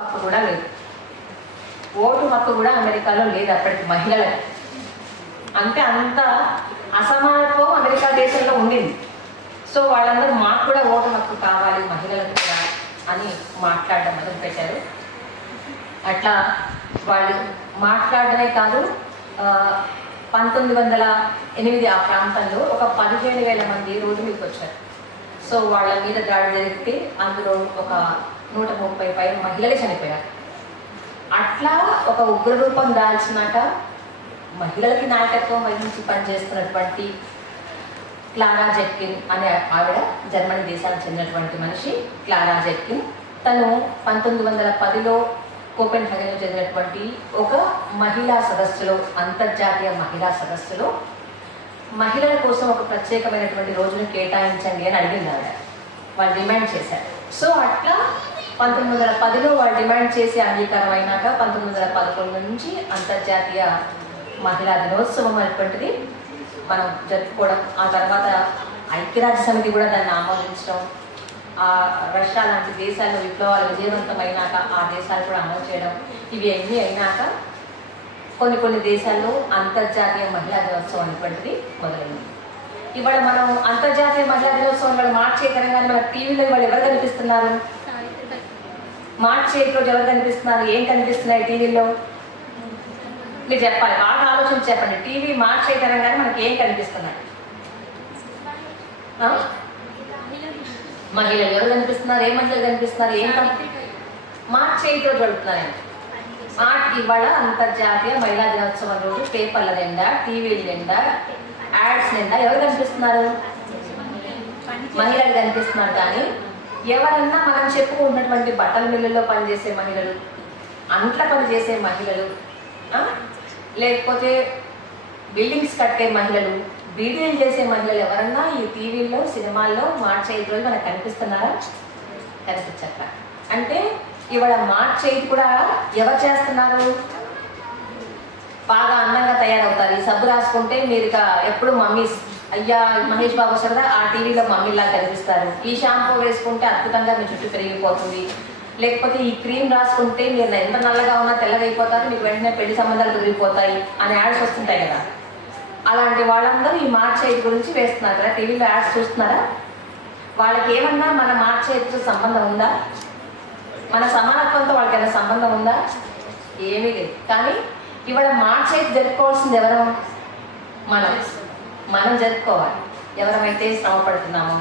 హక్కు కూడా లేదు. ఓటు హక్కు కూడా అమెరికాలో లేదు అప్పటికి మహిళలకి. అంటే అంత అసమానత్వం అమెరికా దేశంలో ఉండింది. సో వాళ్ళందరూ మాకు కూడా ఓటు హక్కు కావాలి మహిళలకు కూడా అని మాట్లాడడం మొదలుపెట్టారు. అట్లా వాళ్ళు మాట్లాడడమే కాదు, 1908 ఆ ప్రాంతంలో ఒక 15,000 మంది రోడ్డు మీదకి వచ్చారు. సో వాళ్ళ మీద దాడి జరిగితే అందులో ఒక 130 పైన మహిళలు చనిపోయారు. అట్లా ఒక ఉగ్రరూపం దాల్చినాక మహిళలకి నాయకత్వం వహించి పనిచేస్తున్నటువంటి క్లారా జెట్కిన్ అనే ఆవిడ, జర్మనీ దేశానికి చెందినటువంటి మనిషి క్లారా జెట్కిన్. తను 1910లో కోపెన్హెగన్లో జరిగినటువంటి ఒక మహిళా సదస్సులో, అంతర్జాతీయ మహిళా సదస్సులో మహిళల కోసం ఒక ప్రత్యేకమైనటువంటి రోజును కేటాయించండి అని అడిగింది ఆవిడ. వాళ్ళు డిమాండ్ చేశారు. సో అట్లా 1910లో వాళ్ళు డిమాండ్ చేసి అంగీకారం అయినాక 1911 నుంచి అంతర్జాతీయ మహిళా దినోత్సవం అనేటువంటిది మనం జరుపుకోవడం. ఆ తర్వాత ఐక్యరాజ్య సమితి కూడా దాన్ని ఆమోదించడం, రష్యా లాంటి దేశాల్లో విప్లవాలు విజయవంతమైనాక ఆ దేశాలు కూడా అమలు చేయడం, ఇవి అన్నీ అయినాక కొన్ని దేశాల్లో అంతర్జాతీయ మహిళా దినోత్సవం అనేటువంటిది మొదలైంది. ఇవాళ మనం అంతర్జాతీయ మహిళా దినోత్సవం వాళ్ళు మార్చి తెలంగాణ మన టీవీలో వాళ్ళు ఎవరు కనిపిస్తున్నారు? మార్చి రోజు ఎవరు కనిపిస్తున్నారు? ఏం కనిపిస్తున్నాయి టీవీలో? మీరు చెప్పాలి, బాగా ఆలోచించి చెప్పండి. టీవీ మార్చి తెలంగాణ మనకి ఏం కనిపిస్తున్నాయి? మహిళలు ఎవరు కనిపిస్తున్నారు? ఏ మహిళలు కనిపిస్తున్నారు? ఏం మార్చి రోజు జరుగుతున్నాయి. ఇవాళ అంతర్జాతీయ మహిళా దినోత్సవం రోజు పేపర్ల నిండా, టీవీల నిండా, యాడ్స్ నిండా ఎవరు కనిపిస్తున్నారు? మహిళలు కనిపిస్తున్నారు. కానీ ఎవరన్నా మనం చెప్పుకుంటున్నటువంటి బట్టల మిల్లుల్లో పనిచేసే మహిళలు, అంట్ల పని చేసే మహిళలు, లేకపోతే బిల్డింగ్స్ కట్టే మహిళలు, బీడీలు చేసే మహిళలు ఎవరన్నా ఈ టీవీల్లో, సినిమాల్లో మార్చి 5 రోజు మనకు కనిపిస్తున్నారా? కనిపించట్ల. అంటే ఇవాళ మార్చి 5 కూడా ఎవరు చేస్తున్నారు? బాగా అందంగా తయారవుతారు. ఈ సబ్బు రాసుకుంటే మీరు ఇక ఎప్పుడు మమ్మీస్, అయ్యా మహేష్ బాబు సరదా ఆ టీవీలో మమ్మీలా కనిపిస్తారు. ఈ షాంపూ వేసుకుంటే అద్భుతంగా మీ చుట్టూ పెరిగిపోతుంది. లేకపోతే ఈ క్రీమ్ రాసుకుంటే మీరు ఎంత నల్లగా ఉన్నా తెల్లగా అయిపోతారు, మీకు వెంటనే పెళ్లి సంబంధాలు కుదిరిపోతాయి అని యాడ్స్ వస్తుంటాయి కదా. అలాంటి వాళ్ళందరూ ఈ మార్చి 5 గురించి వేస్తున్నారు కదా, టీవీలో యాడ్స్ చూస్తున్నారా? వాళ్ళకి ఏమన్నా మన మార్చి 5తో సంబంధం ఉందా? మన సమానత్వంతో వాళ్ళకి ఏమైనా సంబంధం ఉందా? ఏమీ లేదు. కానీ ఇవాళ మార్చి 5 జరుపుకోవాల్సింది ఎవరు? మనం జరుపుకోవాలి. ఎవరమైతే శ్రమ పడుతున్నామో,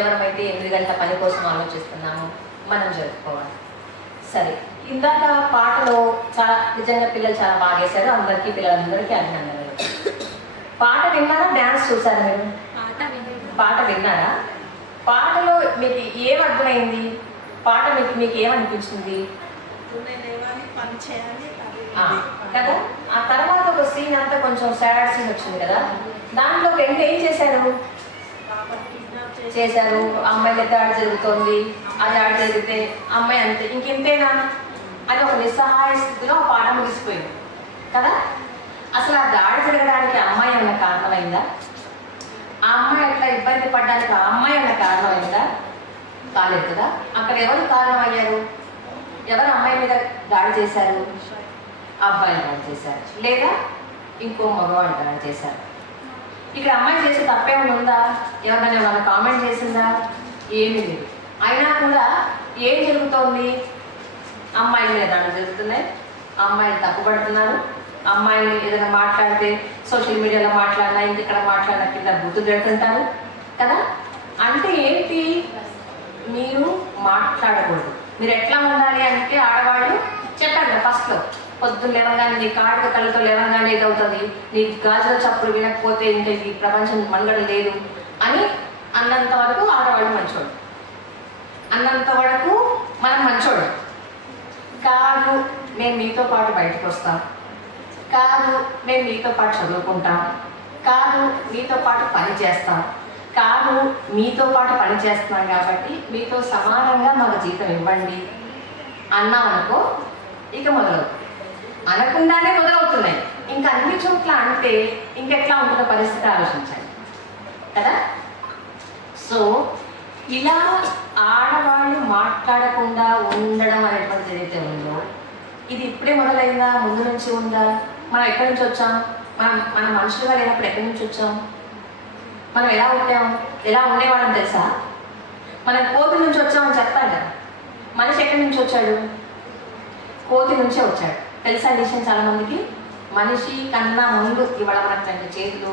ఎవరమైతే 8 గంటల పని కోసం ఆలోచిస్తున్నామో మనం జరుపుకోవాలి. సరే, ఇందాక పాటలో చాలా నిజంగా పిల్లలు చాలా బాగా వేశారు. అందరికీ, పిల్లలందరికీ అభినందనలు. పాట విన్నారా? డ్యాన్స్ చూసారా మీరు? పాట విన్నారా? పాటలో మీకు ఏం అర్థమైంది? పాట మీకు ఏమనిపించింది కదా? ఆ తర్వాత ఒక సీన్ అంతా కొంచెం సాడ్ సీన్ వచ్చింది కదా. దాంట్లో ఫ్రెండ్ ఏం చేశారు? అమ్మాయి మీద దాడి జరుగుతోంది, ఆ దాడి జరిగితే అమ్మాయి అంతే, ఇంకెంతేనా అని ఒక నిస్సహాయ స్థితిలో ఆ పాట ముగిసిపోయింది కదా. అసలు ఆ దాడి జరగడానికి అమ్మాయి అన్న కారణమైందా? ఆ అమ్మాయి అట్లా ఇబ్బంది పడడానికి ఆ అమ్మాయి అన్న కారణమైందా? కాలేదు కదా. అక్కడ ఎవరు కారణం అయ్యారు? ఎవరు అమ్మాయి మీద దాడి చేశారు? అబ్బాయిలు దాడి చేశారు, లేదా ఇంకో మగవాళ్ళు దాడి చేశారు. ఇక్కడ అమ్మాయి చేసే తప్పేమైనా ఉందా? ఎవరైనా వాళ్ళ కామెంట్ చేసిందా? ఏమీ లేదు. అయినా కూడా ఏం జరుగుతోంది? అమ్మాయిల మీద దాడులు జరుగుతున్నాయి, అమ్మాయిలు తప్పుపడుతున్నారు. అమ్మాయిలు ఏదైనా మాట్లాడితే సోషల్ మీడియాలో మాట్లాడినా, ఇంకెక్కడ మాట్లాడినా కింద బుద్ధులు పెడుతుంటారు కదా. అంటే ఏంటి? మీరు మాట్లాడకూడదు. మీరు ఎట్లా ఉండాలి అంటే, ఆడవాళ్ళు చెప్పారు కదా ఫస్ట్లో, పొద్దున్న లేవగానే నీ కాళ్ళతో కళ్ళతో లేవగానే ఏదవుతుంది, నీ గాజుల చప్పుడు వినకపోతే ఇంకా ఈ ప్రపంచం మనుగడ లేదు అని అన్నంత వరకు ఆడవాళ్ళు మంచోడు, అన్నంత వరకు మనం మంచోడు కాదు. మేము మీతో పాటు బయటకు వస్తాం, కాదు మేము మీతో పాటు చదువుకుంటాం, కాదు మీతో పాటు పని చేస్తాం, కాదు మీతో పాటు పని చేస్తున్నాం కాబట్టి మీతో సమానంగా మాకు జీతం ఇవ్వండి అన్నామనుకో, ఇక మొదలవుతుంది. అనకుండానే మొదలవుతున్నాయి. ఇంకా అన్ని చోట్ల అంటే ఇంకెట్లా ఉంటుందో పరిస్థితి ఆలోచించాలి కదా. సో ఇలా ఆడవాళ్ళు మాట్లాడకుండా ఉండడం అనేటువంటిది ఏదైతే ఉందో ఇది ఇప్పుడే మొదలైందా, ముందు నుంచి ఉందా? మనం ఎక్కడి నుంచి వచ్చాం? మన మనుషులుగా లేనప్పుడు ఎక్కడి నుంచి వచ్చాం? మనం ఎలా ఉంటాం, ఎలా ఉండేవాళ్ళం తెలుసా? మనం కోతి నుంచి వచ్చామని చెప్తాం కదా. మనిషి ఎక్కడి నుంచి వచ్చాడు? కోతి నుంచే వచ్చాడు. తెలుసా ఈ విషయం చాలామందికి? మనిషి కన్నా ముందు ఇవాళ మనకు 2 చేతులు,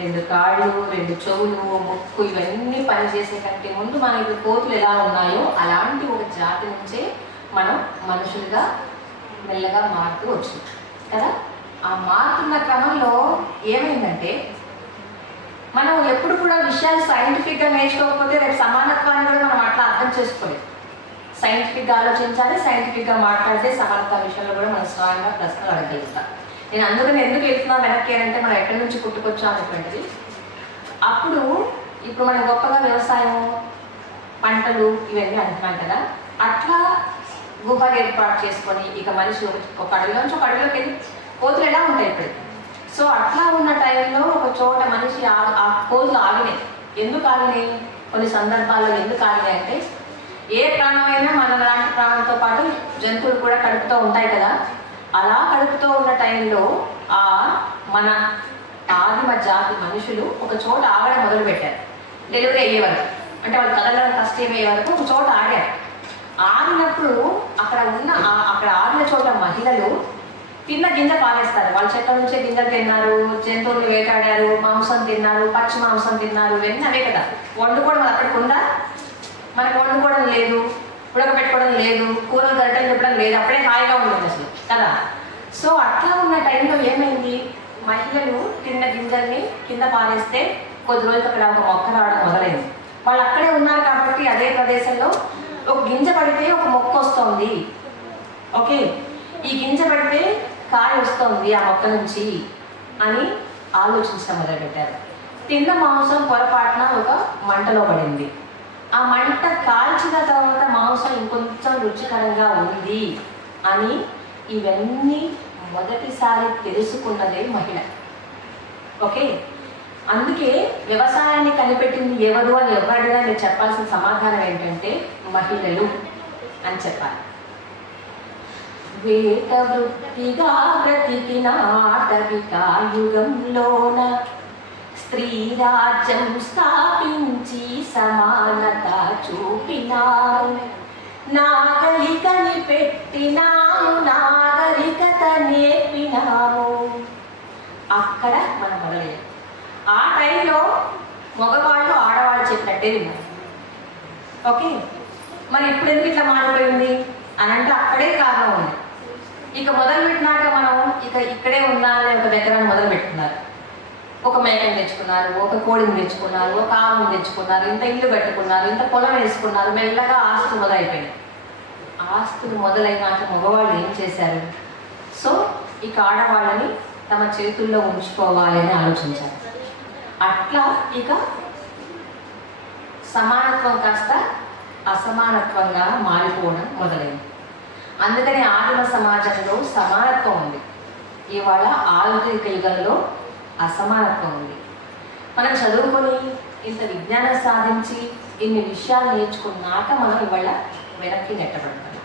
2 కాళ్ళు, 2 చెవులు, ముక్కు ఇవన్నీ పనిచేసే కంటే ముందు మనకి కోతులు ఎలా ఉన్నాయో అలాంటి ఒక జాతి నుంచే మనం మనుషులుగా మెల్లగా మారుతూ వచ్చింది కదా. ఆ మారుతున్న క్రమంలో ఏమైందంటే మనం ఎప్పుడు కూడా విషయాలు సైంటిఫిక్గా నేర్చుకోకపోతే రేపు సమానత్వాన్ని కూడా మనం అట్లా అర్థం చేసుకోలేదు. సైంటిఫిక్గా ఆలోచించాలి, సైంటిఫిక్గా మాట్లాడితే సమానత్వ విషయంలో కూడా మనం స్ట్రాంగ్గా ప్రశ్నలు అడగలుగుతాం. నేను అందుకని ఎందుకు వెళ్తున్నా వెనక్కి అంటే మనం ఎక్కడి నుంచి పుట్టుకొచ్చాం అనేటువంటిది. ఇప్పుడు మనం గొప్పగా వ్యవసాయం, పంటలు ఇవన్నీ అంటున్నాం కదా. అట్లా గుహలు ఏర్పాటు చేసుకొని ఇక మనిషి ఒక అడవిలోంచి ఒక అడవిలోకి వెళ్ళి కోతులు ఎలా ఉంటాయి ఇప్పటికి. సో అట్లా ఉన్న టైంలో ఒక చోట మనిషి ఆ కోతులు ఆగినాయి. ఎందుకు ఆగినాయి? కొన్ని సందర్భాల్లో ఎందుకు ఆగినాయి అంటే ఏ ప్రాణమైనా మన లాంటి ప్రాణంతో పాటు జంతువులు కూడా కడుపుతూ ఉంటాయి కదా. అలా కడుపుతూ ఉన్న టైంలో మన ఆదిమ జాతి మనుషులు ఒక చోట ఆగడం మొదలుపెట్టారు. డెలివరీ అయ్యే వరకు, అంటే వాళ్ళు కదలడం కష్టం అయ్యే వరకు ఒక చోట ఆగారు. ఆగినప్పుడు అక్కడ ఆగిన చోట మహిళలు తిన్న గింజ పారేస్తారు. వాళ్ళ చెట్ల నుంచే గింజలు తిన్నారు, జంతువులు వేటాడారు, మాంసం తిన్నారు, పచ్చి మాంసం తిన్నారు. ఇవన్నీ అవే కదా. వండుకోవడం అక్కడికి ఉందా? మనకు వండుకోవడం లేదు, ఉడకబెట్టుకోవడం లేదు, కూరలు గడ్డలు చెప్పడం లేదు. అప్పుడే హాయిగా ఉంటుంది అసలు కదా. సో అట్లా ఉన్న టైంలో ఏమైంది, మహిళలు తిన్న గింజల్ని కింద పారేస్తే కొద్ది రోజులు అక్కడ ఒక మొక్క రావడం మొదలైంది. వాళ్ళు అక్కడే ఉన్నారు కాబట్టి అదే ప్రదేశంలో ఒక గింజ పడితే ఒక మొక్క వస్తుంది. ఓకే, ఈ గింజ పడితే కాయ వస్తుంది ఆ మొక్క నుంచి అని ఆలోచించడం మొదలుపెట్టారు. తిన్న మాంసం పొరపాటున ఒక మంటలో పడింది. ఆ మంట కాల్చిన తర్వాత మాంసం ఇంకొంచెం రుచికరంగా ఉంది అని ఇవన్నీ మొదటిసారి తెలుసుకున్నదే మహిళ. ఓకే, అందుకే వ్యవసాయాన్ని కనిపెట్టింది ఎవరు అని ఎవరిగా మీరు చెప్పాల్సిన సమాధానం ఏంటంటే మహిళలు అని చెప్పాలి. వేట వృత్తిగా బ్రతికిన ఆటవిక యుగంలోన స్త్రీ రాజ్యం స్థాపించి సమానత చూపినారు. నాగరికని పెట్టినాము, నాగరికత నేర్పినాము. అక్కడ మనం మొదలయ్యాం. ఆ టైంలో మగవాళ్ళు ఆడవాళ్ళు చెప్పినట్టే విన్నారు. ఓకే, మరి ఇప్పుడు ఎందుకు ఇట్లా మారిపోయింది అని అంటే అక్కడే కారణం ఉంది. ఇక మొదలుపెట్టినాక మనం ఇక్కడే ఉండాలని ఒక దగ్గర మొదలు పెట్టుకున్నారు. ఒక మేకను తెచ్చుకున్నారు, ఒక కోడిని తెచ్చుకున్నారు, ఒక ఆవుని తెచ్చుకున్నారు, ఇంత ఇల్లు కట్టుకున్నారు, ఇంత పొలం వేసుకున్నారు. మెల్లగా ఆస్తులు మొదలైపోయినాయి. ఆస్తులు మొదలైనాక మగవాళ్ళు ఏం చేశారు? సో ఇక ఆడవాళ్ళని తమ చేతుల్లో ఉంచుకోవాలి అని ఆలోచించారు. అట్లా ఇక సమానత్వం కాస్త అసమానత్వంగా మారిపోవడం మొదలైంది. అందుకని ఆదిమ సమాజంలో సమానత్వం ఉంది. ఇవాళ ఆధునిక యుగంలో అసమానత్వం ఉంది. మనం చదువుకొని ఇంత విజ్ఞానం సాధించి ఇన్ని విషయాలు నేర్చుకున్నాక మనం ఇవాళ వెనక్కి నెట్టబడుతున్నాం.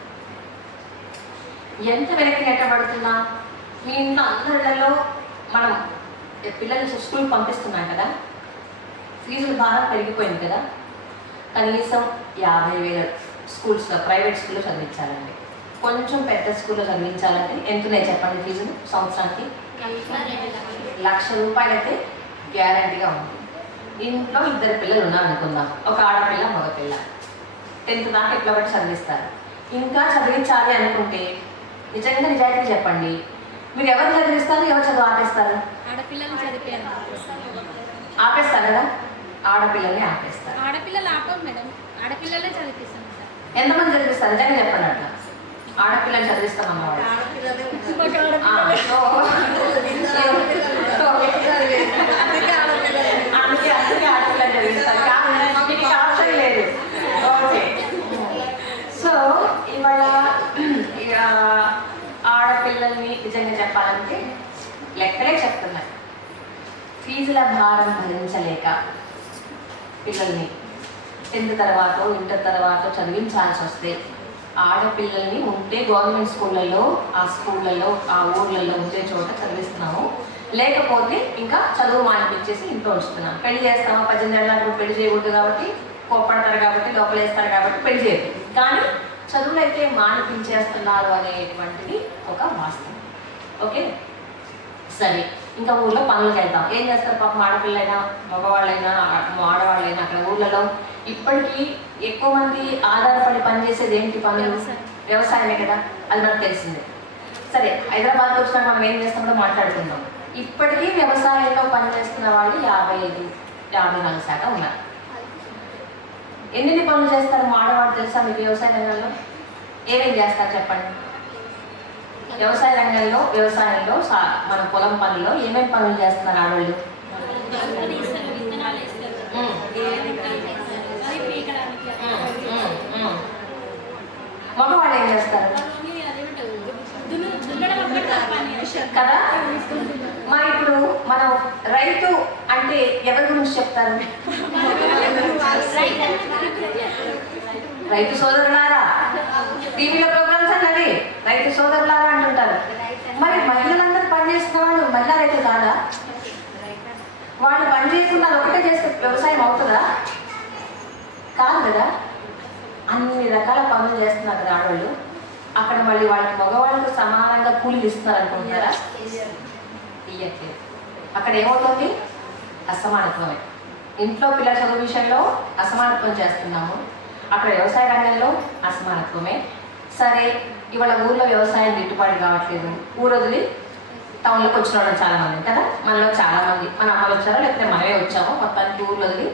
ఎంత వెనక్కి నెట్టబడుతున్నా? మీ ఇంట్లో అందరిలో మనం పిల్లలు స్కూల్కి పంపిస్తున్నాం కదా, ఫీజులు బాగా పెరిగిపోయింది కదా. కనీసం 50,000 స్కూల్స్లో, ప్రైవేట్ స్కూల్లో చదివించాలండి. కొంచెం పెద్ద స్కూల్లో చదివించాలంటే ఎంతున్నాయి చెప్పండి ఫీజులు? సంవత్సరానికి 1,00,000 రూపాయలు అయితే గ్యారంటీగా ఉంది. ఇంట్లో 2 పిల్లలు ఉన్నారనుకుందాం, ఒక ఆడపిల్ల మగపిల్ల, 10th దాకా ఎట్లా బట్టి చదివిస్తారు. ఇంకా చదివించాలి అనుకుంటే నిజాయితీ చెప్పండి, మీరు ఎవరు చదివిస్తారు, ఎవరు చదువు ఆపేస్తారు? ఆపేస్తారు కదా, ఆడపిల్లల్ని ఆపేస్తారు. ఆడపిల్లలు ఆపం మేడం, ఆడపిల్లలే చదివిస్తాం. ఎంతమంది చదివిస్తారు నిజంగా చెప్పండి? అట్లా ఆడపిల్లలు చదివిస్తామన్న వాళ్ళు అందుకే ఆడపిల్లలు చదివిస్తారు. మీకు ఆప్షన్ లేదు. ఓకే, సో ఇవాళ ఆడపిల్లల్ని నిజంగా చెప్పాలంటే లెక్కలే చెప్తున్నాయి. ఫీజుల భారం భరించలేక పిల్లల్ని 10th తర్వాత ఇంటర్ తర్వాత చదివించాల్సి వస్తే ఆడపిల్లల్ని ఉంటే గవర్నమెంట్ స్కూళ్ళల్లో ఆ ఊర్లలో ఉండే చోట చదివిస్తున్నాము. లేకపోతే ఇంకా చదువు మానిపించేసి ఇంట్లో ఉంచుతున్నాం. పెళ్లి చేస్తాము, 18 ఏళ్ళకు పెళ్లి చేయకూడదు కాబట్టి, కోప్పడతారు కాబట్టి, లోపలేస్తారు కాబట్టి పెళ్లి చేయదు. కానీ చదువులు అయితే మానిపించేస్తున్నారు అనేటువంటిది ఒక వాస్తవం. ఓకే, సరే. ఇంకా ఊళ్ళో పనులకు వెళ్తాం. ఏం చేస్తారు పాపం ఆడపిల్లైనా మగవాళ్ళైనా ఆడవాళ్ళైనా అక్కడ ఊళ్ళలో ఇప్పటికీ ఎక్కువ మంది ఆధారపడి పనిచేసేది ఏంటి పనులు? వ్యవసాయమే కదా, అది మనకు తెలిసిందే. సరే, హైదరాబాద్కి వచ్చినాక మనం ఏం చేస్తామో మాట్లాడుకుందాం. ఇప్పటికీ వ్యవసాయంలో పనిచేస్తున్న వాళ్ళు 54% ఉన్నారు. ఎన్ని పనులు చేస్తారు ఆడవాళ్ళు తెలుసా మీకు? వ్యవసాయ రంగంలో ఏమేం చేస్తారు చెప్పండి. వ్యవసాయంలో మన పొలం పనుల్లో ఏమేమి పనులు చేస్తున్నారు ఆడవాళ్ళు? మగవాళ్ళు ఏం చేస్తారు కదా? మరి ఇప్పుడు మనం రైతు అంటే ఎవరి గురించి చెప్తారు? రైతు సోదరులారా, టీవీలో ప్రోగ్రామ్స్ అన్నది రైతు సోదరులారా అంటుంటారు. మరి మహిళలందరూ పనిచేస్తున్న వాళ్ళు మహిళా రైతులు కాదా? వాళ్ళు పని చేయకుండా ఒకటే చేస్తే వ్యవసాయం అవుతుందా? కాదు కదా. అన్ని రకాల పనులు చేస్తున్నారు కదా ఆడవాళ్ళు. అక్కడ మళ్ళీ వాళ్ళకి మగవాళ్ళకు సమానంగా కూలీలు ఇస్తున్నారు అనుకుంటున్నారా? ఇయ్యట్లేదు. అక్కడ ఏమవుతుంది? అసమానత్వమే. ఇంట్లో పిల్లల చదువు విషయంలో అసమానత్వం చేస్తున్నాము, అక్కడ వ్యవసాయ రంగంలో అసమానత్వమే. సరే, ఇవాళ ఊర్లో వ్యవసాయం గిట్టుబాటు కావట్లేదు, ఊరు వదిలి టౌన్లోకి వచ్చిన వాళ్ళు చాలా మంది కదా. మనలో చాలా మంది మన అమ్మలు వచ్చారో లేకపోతే మనమే వచ్చామో, మొత్తానికి ఊర్లో వదిలి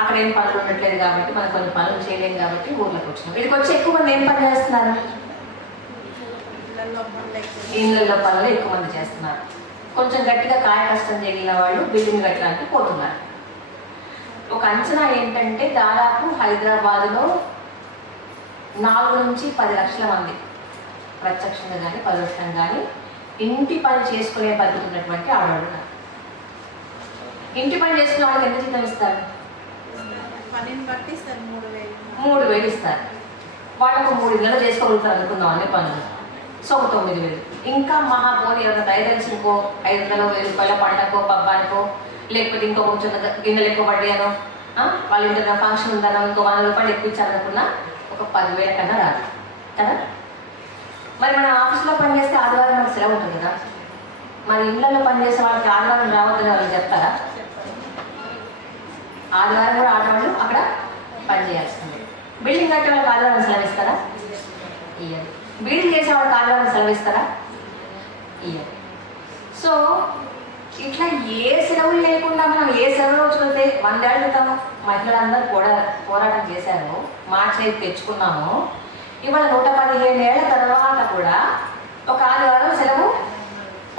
అక్కడ ఏం పనులు ఉండట్లేదు కాబట్టి, మనం కొన్ని పనులు చేయలేము కాబట్టి ఊర్లోకి వచ్చినాం. వీటికి వచ్చి ఎక్కువ మంది ఏం పని చేస్తున్నారు? ఇళ్ళల్లో పనులు ఎక్కువ మంది చేస్తున్నారు. కొంచెం గట్టిగా కాయ కష్టం చేయగలిగిన వాళ్ళు బిల్డింగ్ కట్టడానికి పోతున్నారు. ఒక అంచనా ఏంటంటే దాదాపు హైదరాబాద్లో 4 నుంచి 10 లక్షల మంది ప్రత్యక్షంగా కానీ పరోక్షంగా కానీ ఇంటి పని చేసుకునే బతుకుతున్నటువంటి ఆడవాళ్ళు. ఇంటి పని చేసుకునే వాళ్ళకి ఎంత జీతం ఇస్తారు? 3,000 ఇస్తారు. వాళ్ళకు 3 నెలలు చేసుకోగలుగుతారు అనుకుందాం అన్ని పనులు. సో 9,000. ఇంకా మహాపోని ఎవరైనా దయదలిసి ఇంకో 500 రూపాయల పండగకో పబ్బానికో లేకపోతే ఇంకో కొంచెం గిన్నెలు ఎక్కువ పడ్డాయనో, వాళ్ళ ఇంట్లో ఫంక్షన్ ఉందనో ఇంకో 100 రూపాయలు ఎక్కువ ఇచ్చారనుకున్నా ఒక 10,000 కన్నా రాదు కదా. మరి మనం ఆఫీస్లో పనిచేస్తే ఆదివారం మనకు సెలవు ఉంటుంది కదా. మరి ఇళ్ళల్లో పనిచేసే వాళ్ళకి ఆదివారం రావద్దని వాళ్ళు చెప్తారా? ఆదివారం కూడా ఆడవాళ్ళు అక్కడ పనిచేయాల్సిందే. బిల్డింగ్ కట్టే వాళ్ళకి ఆదివారం సెలవిస్తారా? ఇయ్యదు. బీడీలు చేసే వాళ్ళకి ఆదివారం సెలవిస్తారా? ఇయ్యదు. సో ఇట్లా ఏ సెలవులు లేకుండా మనం ఏ సెలవు రోజులైతే 100 ఏళ్ల క్రితం మహిళలందరూ పోరాటం చేశారు, మార్చి అయితే తెచ్చుకున్నాము. ఇవాళ 115 ఏళ్ల తర్వాత కూడా ఒక ఆదివారం సెలవు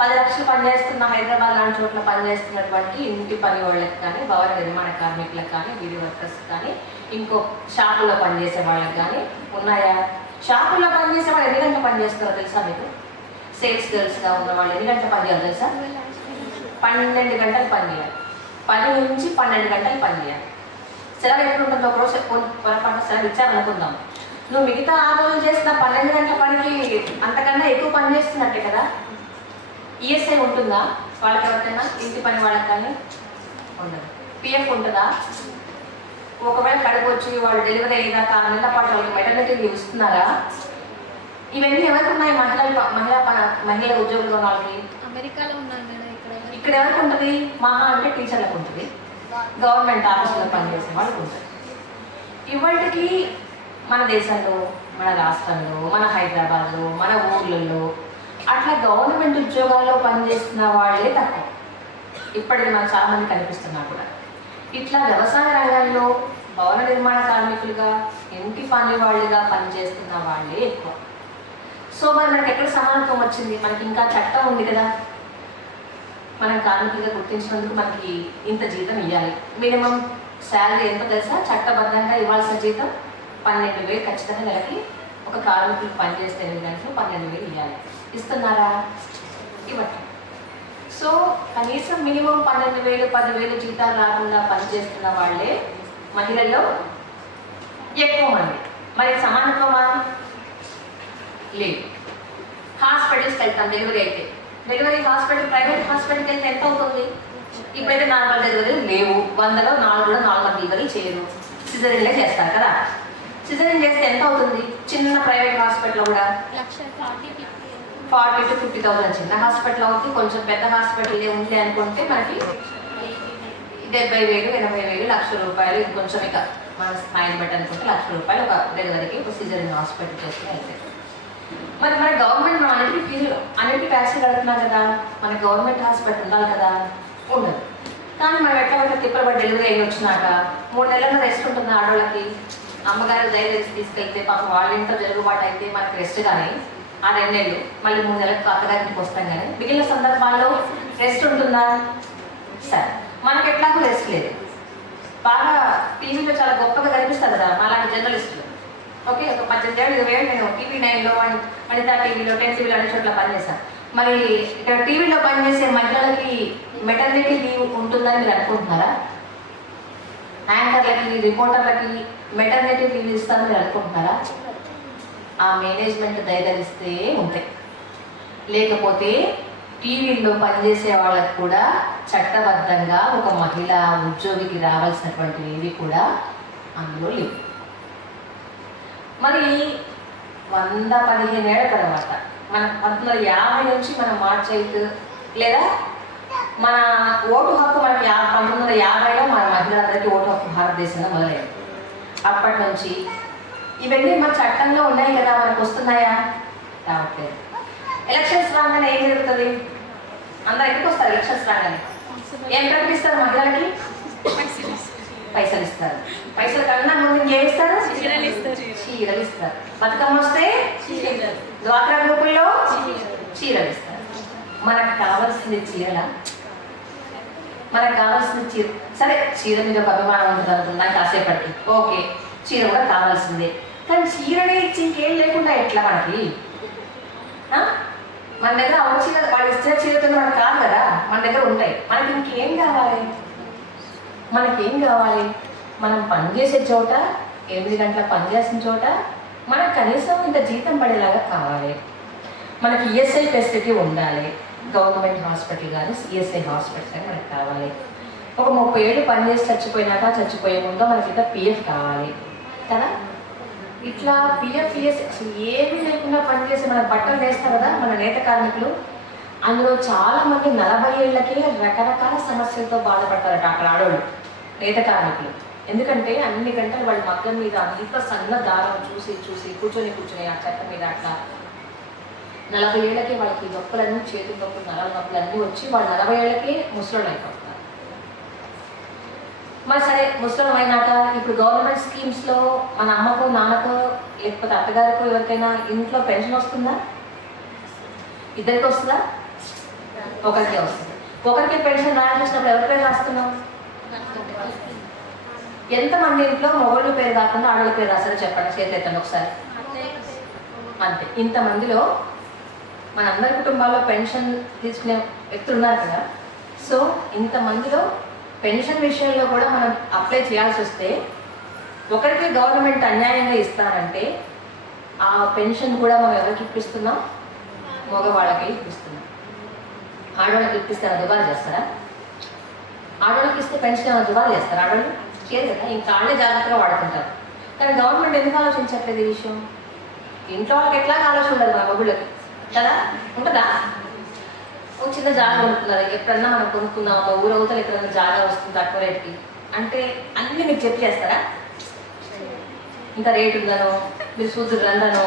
10 లక్షలు పనిచేస్తున్న హైదరాబాద్ లాంటి చోట్ల పనిచేస్తున్నటువంటి ఇంటి పని వాళ్ళకి కానీ, భవన నిర్మాణ కార్మికులకు కానీ, వీధి వర్కర్స్ కానీ, ఇంకో షాపుల్లో పనిచేసే వాళ్ళకి కానీ ఉన్నాయా? షాపుల్లో పనిచేసే వాళ్ళు ఎన్ని గంటలు పనిచేస్తారో తెలుసా మీకు? సేల్స్ గర్ల్స్గా ఉన్న వాళ్ళు ఎన్ని గంటలు పనిచేయాలి తెలుసా? 12 గంటలు పనిచేయాలి. 10 నుంచి 12 గంటలు పనిచేయాలి. సెలవు ఎప్పుడు ఉంటుందో ఒకరోజు పొరపాటు సెలవు ఇచ్చారనుకుందాం. నువ్వు మిగతా 6 రోజులు చేసిన 12 గంటల పనికి అంతకన్నా ఎక్కువ పని చేస్తున్నట్టే కదా. ఈఎస్ఐ ఉంటుందా వాళ్ళకి? ఎవరికైనా ఇంటి పని వాళ్ళకి కానీ ఉండదు. పిఎఫ్ ఉంటుందా? ఒకవేళ కడుపు వచ్చి వాళ్ళు డెలివరీ అయ్యేదాకా 6 నెలల పాటు వాళ్ళకి మెటర్నిటీ లీవ్ ఇస్తున్నారా? ఇవన్నీ ఎవరికి ఉన్నాయి? మహిళల ఉద్యోగులు ఉన్న వాళ్ళకి. అమెరికాలో ఉన్నారు. ఇక్కడ ఎవరికి ఉంటుంది? మహా అంటే టీచర్లకు ఉంటుంది, గవర్నమెంట్ ఆఫీసులో పనిచేసే వాళ్ళకి ఉంటుంది. ఇవాటికి మన దేశంలో, మన రాష్ట్రంలో, మన హైదరాబాద్లో, మన ఊర్లలో అట్లా గవర్నమెంట్ ఉద్యోగాల్లో పనిచేస్తున్న వాళ్ళే తక్కువ. ఇప్పటికి మనకు చాలామంది కనిపిస్తున్నా కూడా. ఇట్లా వ్యవసాయ రంగంలో భవన నిర్మాణ కార్మికులుగా, ఇంటి పని వాళ్ళుగా పనిచేస్తున్న వాళ్ళే ఎక్కువ. సో మరి మనకి ఎక్కడ సమానత్వం వచ్చింది? మనకి ఇంకా చట్టం ఉంది కదా. మనం కార్మికులుగా గుర్తించినందుకు మనకి ఇంత జీతం ఇవ్వాలి. మినిమం శాలరీ ఎంత తెలుసా? చట్టబద్ధంగా ఇవ్వాల్సిన జీతం 12,000 ఖచ్చితంగా నెలకి. ఒక కార్మికులు పనిచేస్తే 8 గంటలు 12,000 ఇవ్వాలి. ఇస్తున్నారా? ఇవ్వట్లేదు. సో కనీసం మినిమం 12,000 10,000 జీతాలు రాకుండా పనిచేస్తున్న వాళ్ళే మహిళల్లో ఎక్కువ మంది. మరి సమానత్వమా? లేదు. హాస్పిటల్స్కి వెళ్తాం డెలివరీ అయితే. డెలివరీ హాస్పిటల్, ప్రైవేట్ హాస్పిటల్కి వెళ్తే ఎంత అవుతుంది? ఇప్పుడైతే నార్మల్ డెలివరీలు లేవు. 100లో 4 డెలివరీ చేయరు, సిజరీన్లే చేస్తారు కదా. సిజరీన్ చేస్తే ఎంత అవుతుంది? చిన్న ప్రైవేట్ హాస్పిటల్ కూడా 40 to 50,000 చిన్న హాస్పిటల్ అవుతుంది. కొంచెం పెద్ద హాస్పిటల్ ఉంది అనుకుంటే మనకి 70,000, 80,000, ₹1,00,000. ఇది కొంచెం ఇక మన స్థాయిని బట్టి అనుకుంటే ₹1,00,000 ఒక డెలివరీకి ఒక సిజరీన్ హాస్పిటల్ చేసుకుని వెళ్తాయి. మరి మన గవర్నమెంట్ మనం అన్నిటికీ ట్యాక్సీ కడుతున్నాం కదా, మన గవర్నమెంట్ హాస్పిటల్ ఉండాలి కదా, ఉండదు. కానీ మనం ఎట్లా తిప్పలబడి డెలివరీ అయ్యి వచ్చినాక 3 నెలల రెస్ట్ ఉంటుంది ఆడవాళ్ళకి. అమ్మగారు ధైర్యం తీసుకెళ్తే పాపం వాళ్ళ ఇంట్లో జరుగుబాటు అయితే మనకి రెస్ట్, కానీ ఆ 2 నెలలు మళ్ళీ 3 నెలలకు అత్తగారికి వస్తాం. కానీ మిగిలిన సందర్భాల్లో రెస్ట్ ఉంటుందా? సరే, మనకి ఎట్లాగో రెస్ట్ లేదు. బాగా టీవీలో చాలా గొప్పగా కనిపిస్తుంది కదా అలాంటి జర్నలిస్టులు. ఓకే, ఒక 18 ఏళ్ళు 20 ఏళ్ళు నేను TV9లో, వనితా టీవీలో, 10 టీవీలో అన్ని చోట్ల పనిచేశాను. మరి ఇక్కడ టీవీలో పనిచేసే మహిళలకి మెటర్నిటీ లీవ్ ఉంటుందని మీరు అనుకుంటున్నారా? యాంకర్లకి, రిపోర్టర్లకి మెటర్నిటీ లీవ్ ఇస్తారని మీరు అనుకుంటున్నారా? ఆ మేనేజ్మెంట్ దయగలిస్తే ఉంటాయి. లేకపోతే టీవీల్లో పనిచేసే వాళ్ళకి కూడా చట్టబద్ధంగా ఒక మహిళ ఉద్యోగికి రావాల్సినటువంటి ఏవి కూడా అందులో లేవు. మరి 115 ఏళ్ల తర్వాత మన 1950 నుంచి మన మార్చ్ 8 లేదా మన ఓటు హక్కు మనకి 1950లో మన మహిళలందరికీ ఓటు హక్కు భారతదేశంలో మొదలైంది. అప్పటి నుంచి ఇవన్నీ మన చట్టంలో ఉన్నాయి కదా, మనకు వస్తున్నాయా? రావట్లేదు. ఎలక్షన్స్ రాగానే ఏం జరుగుతుంది? అందరు ఎక్కడికి వస్తారు? ఎలక్షన్స్ రాగానే ఏం ప్రకటిస్తారు? మహిళలకి పైసలు ఇస్తారు. పైసలు కన్నా ముందు ఇంకేం ఇస్తారు? చీరలు ఇస్తారు. బతుకమ్మ వస్తే డ్వాక్రా గ్రూపుల్లో చీరలు ఇస్తారు. మనకు కావాల్సింది చీరల, మనకు కావాల్సింది చీర. సరే, చీర మీద ఒక అభిమానం ఉంటుంది అనుకున్నాను కాసేపటికి, ఓకే, చీర కూడా కావాల్సిందే. కానీ చీరనే ఇచ్చి ఇంకేం లేకుండా ఎట్లా మనకి? మన దగ్గర అవును చీర వాడు ఇచ్చిన చీరతో మనకు కాదు కదా, మన దగ్గర ఉంటాయి. మనకి ఇంకేం కావాలి? మనకేం కావాలి? మనం పనిచేసే చోట 8 గంటల పనిచేసిన చోట మనకు కనీసం ఇంత జీతం పడేలాగా కావాలి. మనకి ఈఎస్ఐ ఫెసిలిటీ ఉండాలి. గవర్నమెంట్ హాస్పిటల్ కానీ ఈఎస్ఐ హాస్పిటల్ కానీ మనకు కావాలి. ఒక 30 ఏళ్ళు పనిచేసి చచ్చిపోయినాక చచ్చిపోయే ముందో మనకి ఇంకా పిఎఫ్ కావాలి కదా. ఇట్లా పిఎఫ్ ఈఎస్ఐ అసలు ఏమీ లేకుండా పనిచేసి మనకు బట్టలు వేస్తారు కదా మన నేత కార్మికులు. అందులో చాలామంది 40 ఏళ్ళకే రకరకాల సమస్యలతో బాధపడతారట అక్కడ ఆడవాళ్ళు, నేత కార్మికులు. ఎందుకంటే అన్ని గంటలు వాళ్ళ మగ్గం మీద అంత సన్న దారం చూసి కూర్చొని ఆ చెత్త మీద అట్లా 40 ఏళ్ళకే వాళ్ళకి నొప్పులన్నీ, చేతుల నొప్పులు, నరాల నొప్పులు అన్నీ వచ్చి వాళ్ళు 40 ఏళ్ళకే ముసలోళ్ళు అయిపోతారు. మరి సరే, ముసలం అయినాక ఇప్పుడు గవర్నమెంట్ స్కీమ్స్లో మన అమ్మకు, నాన్నకు, లేకపోతే అత్తగారికో ఎవరికైనా ఇంట్లో పెన్షన్ వస్తుందా? ఇద్దరికి వస్తుందా? ఒకరికే వస్తుంది. ఒకరికి పెన్షన్ రాయాల్సినప్పుడు ఎవరి పేరు రాస్తున్నాం? ఎంతమంది ఇంట్లో మొగోళ్ళ పేరు కాకుండా ఆడవాళ్ళ పేరు రాస్తారో చెప్పండి, చేతులు ఎత్తండి ఒకసారి. అంతే. ఇంతమందిలో మన అందరి కుటుంబాల్లో పెన్షన్ తీసుకునే వ్యక్తులు ఉన్నారు కదా. సో ఇంతమందిలో పెన్షన్ విషయంలో కూడా మనం అప్లై చేయాల్సి వస్తే ఒకరికి గవర్నమెంట్ అన్యాయంగా ఇస్తారంటే ఆ పెన్షన్ కూడా మనం ఎవరికి ఇప్పిస్తున్నాం? మగవాళ్ళకి ఇప్పిస్తున్నాం. ఆడవాళ్ళకి ఇప్పిస్తే దుబారా చేస్తారా? ఆడవాళ్ళకి ఇస్తే పెన్షన్ ఏమైనా దుబారా చేస్తారా? ఆడవాళ్ళు చేయరు కదా, ఇంకా వాళ్ళే జాగ్రత్తగా వాడుకుంటారు. కానీ గవర్నమెంట్ ఎందుకు ఆలోచించట్లేదు ఈ విషయం? ఇంట్లో వాళ్ళకి ఎట్లాగా ఆలోచన ఉండదు మన మగుళ్ళకి కదా, ఉంటుందా? ఒక చిన్న జాగా కొనుక్కున్నారు, ఎప్పుడన్నా మనం కొనుక్కుందాం, ఒక ఊరు అవతల ఎక్కడన్నా జాగా వస్తుంది తక్కువ రేటుకి అంటే అన్నీ మీకు చెప్పి చేస్తారా? ఇంత రేటు ఉందనో, మీరు చూద్దరు రందనో,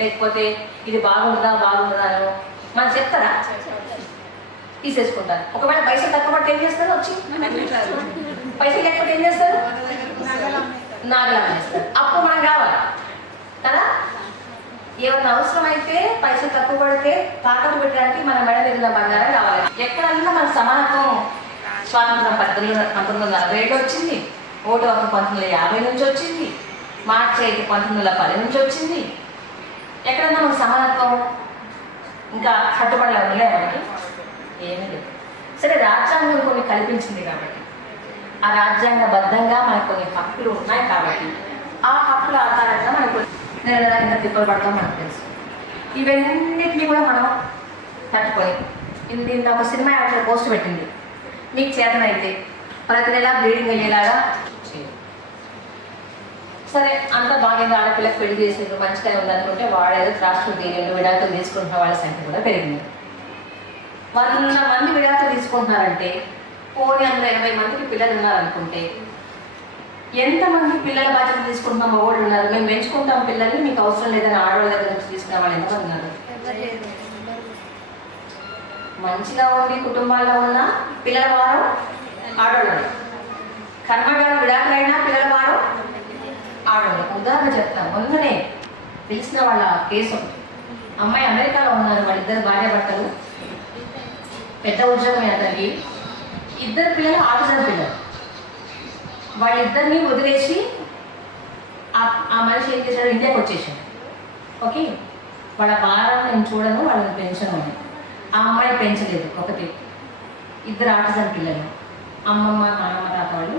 లేకపోతే ఇది బాగుండదానో మనం చెప్తారా? తీసేసుకుంటారు. ఒకవేళ పైసలు తక్కువ పట్టి ఏం చేస్తారు? వచ్చి పైసలు లేకపోతే ఏం చేస్తారు? నాగలా చేస్తారు. అప్పుడు మనం కావాలి కదా. ఏమన్నా అవసరం అయితే పైసలు తక్కువ పడితే తాకట్టు పెట్టడానికి మన మెడ మీద బంగారం కావాలి. ఎక్కడన్నా మన సమానత్వం స్వాతంత్రం 1947 వచ్చింది, ఓటు హక్కు 1950 నుంచి వచ్చింది, మార్చి 5 1910 నుంచి వచ్చింది. ఎక్కడన్నా మనకు సమానత్వం ఇంకా కట్టుబడులు ఉన్నాయా? మనకి ఏమీ లేదు. సరే, రాజ్యాంగం కొన్ని కల్పించింది కాబట్టి, ఆ రాజ్యాంగబద్ధంగా మనకు కొన్ని హక్కులు ఉన్నాయి కాబట్టి ఆ హక్కుల ఆధారంగా మనకు నెల ఎంత తిప్పలు పడతాం మనకు తెలుసు. ఇవన్నింటినీ కూడా మనం తట్టుకొని ఇంత ఒక సినిమా యాక్టర్ పోస్ట్ పెట్టింది, మీకు చేతనైతే ప్రతి నెల బ్లీడింగ్ అయ్యేలాగా చేయండి. సరే అంత బాగా ఆడపిల్లకి పెళ్లి చేసేది మంచిగా ఉందనుకుంటే వాడేదో రాష్ట్ర ధీర్యంలో విడాకులు తీసుకుంటున్న వాళ్ళ సంఖ్య కూడా పెరిగింది. 100 మంది విడాకులు తీసుకుంటున్నారంటే పోనీ అందులో 80 మందికి పిల్లలు ఉన్నారనుకుంటే ఎంతమంది పిల్లల బాధ్యత తీసుకుంటున్నాం మగవాళ్ళు ఉన్నారు. మేము పెంచుకుంటాం పిల్లల్ని, మీకు అవసరం లేదని ఆడవాళ్ళ దగ్గర నుంచి తీసుకునే వాళ్ళు ఎంతమంది ఉన్నారు? మంచిగా ఉండి కుటుంబాల్లో ఉన్న పిల్లల వారు ఆడవాళ్ళు, కర్మగారు విడాకులైనా పిల్లల వారు ఆడవాళ్ళు. ఉదాహరణ చెప్తాను, మొన్ననే తెలిసిన వాళ్ళ కేసు. అమ్మాయి అమెరికాలో ఉన్నారు, వాళ్ళిద్దరు భార్య భర్తలు, పెద్ద ఉద్యోగమే అతనికి, 2 పిల్లలు ఆటిజం పిల్లలు. వాళ్ళిద్దరిని వదిలేసి ఆ మనిషి ఏం చేశాడు, ఇండియాకి వచ్చేసాడు. ఓకే, వాళ్ళ భారం నేను చూడను, వాళ్ళని పెంచను. ఆ అమ్మాయి పెంచలేదు, ఒకటి 2 ఆటిజం పిల్లలు. అమ్మమ్మ నాన్నమ్మ తాత వాళ్ళు,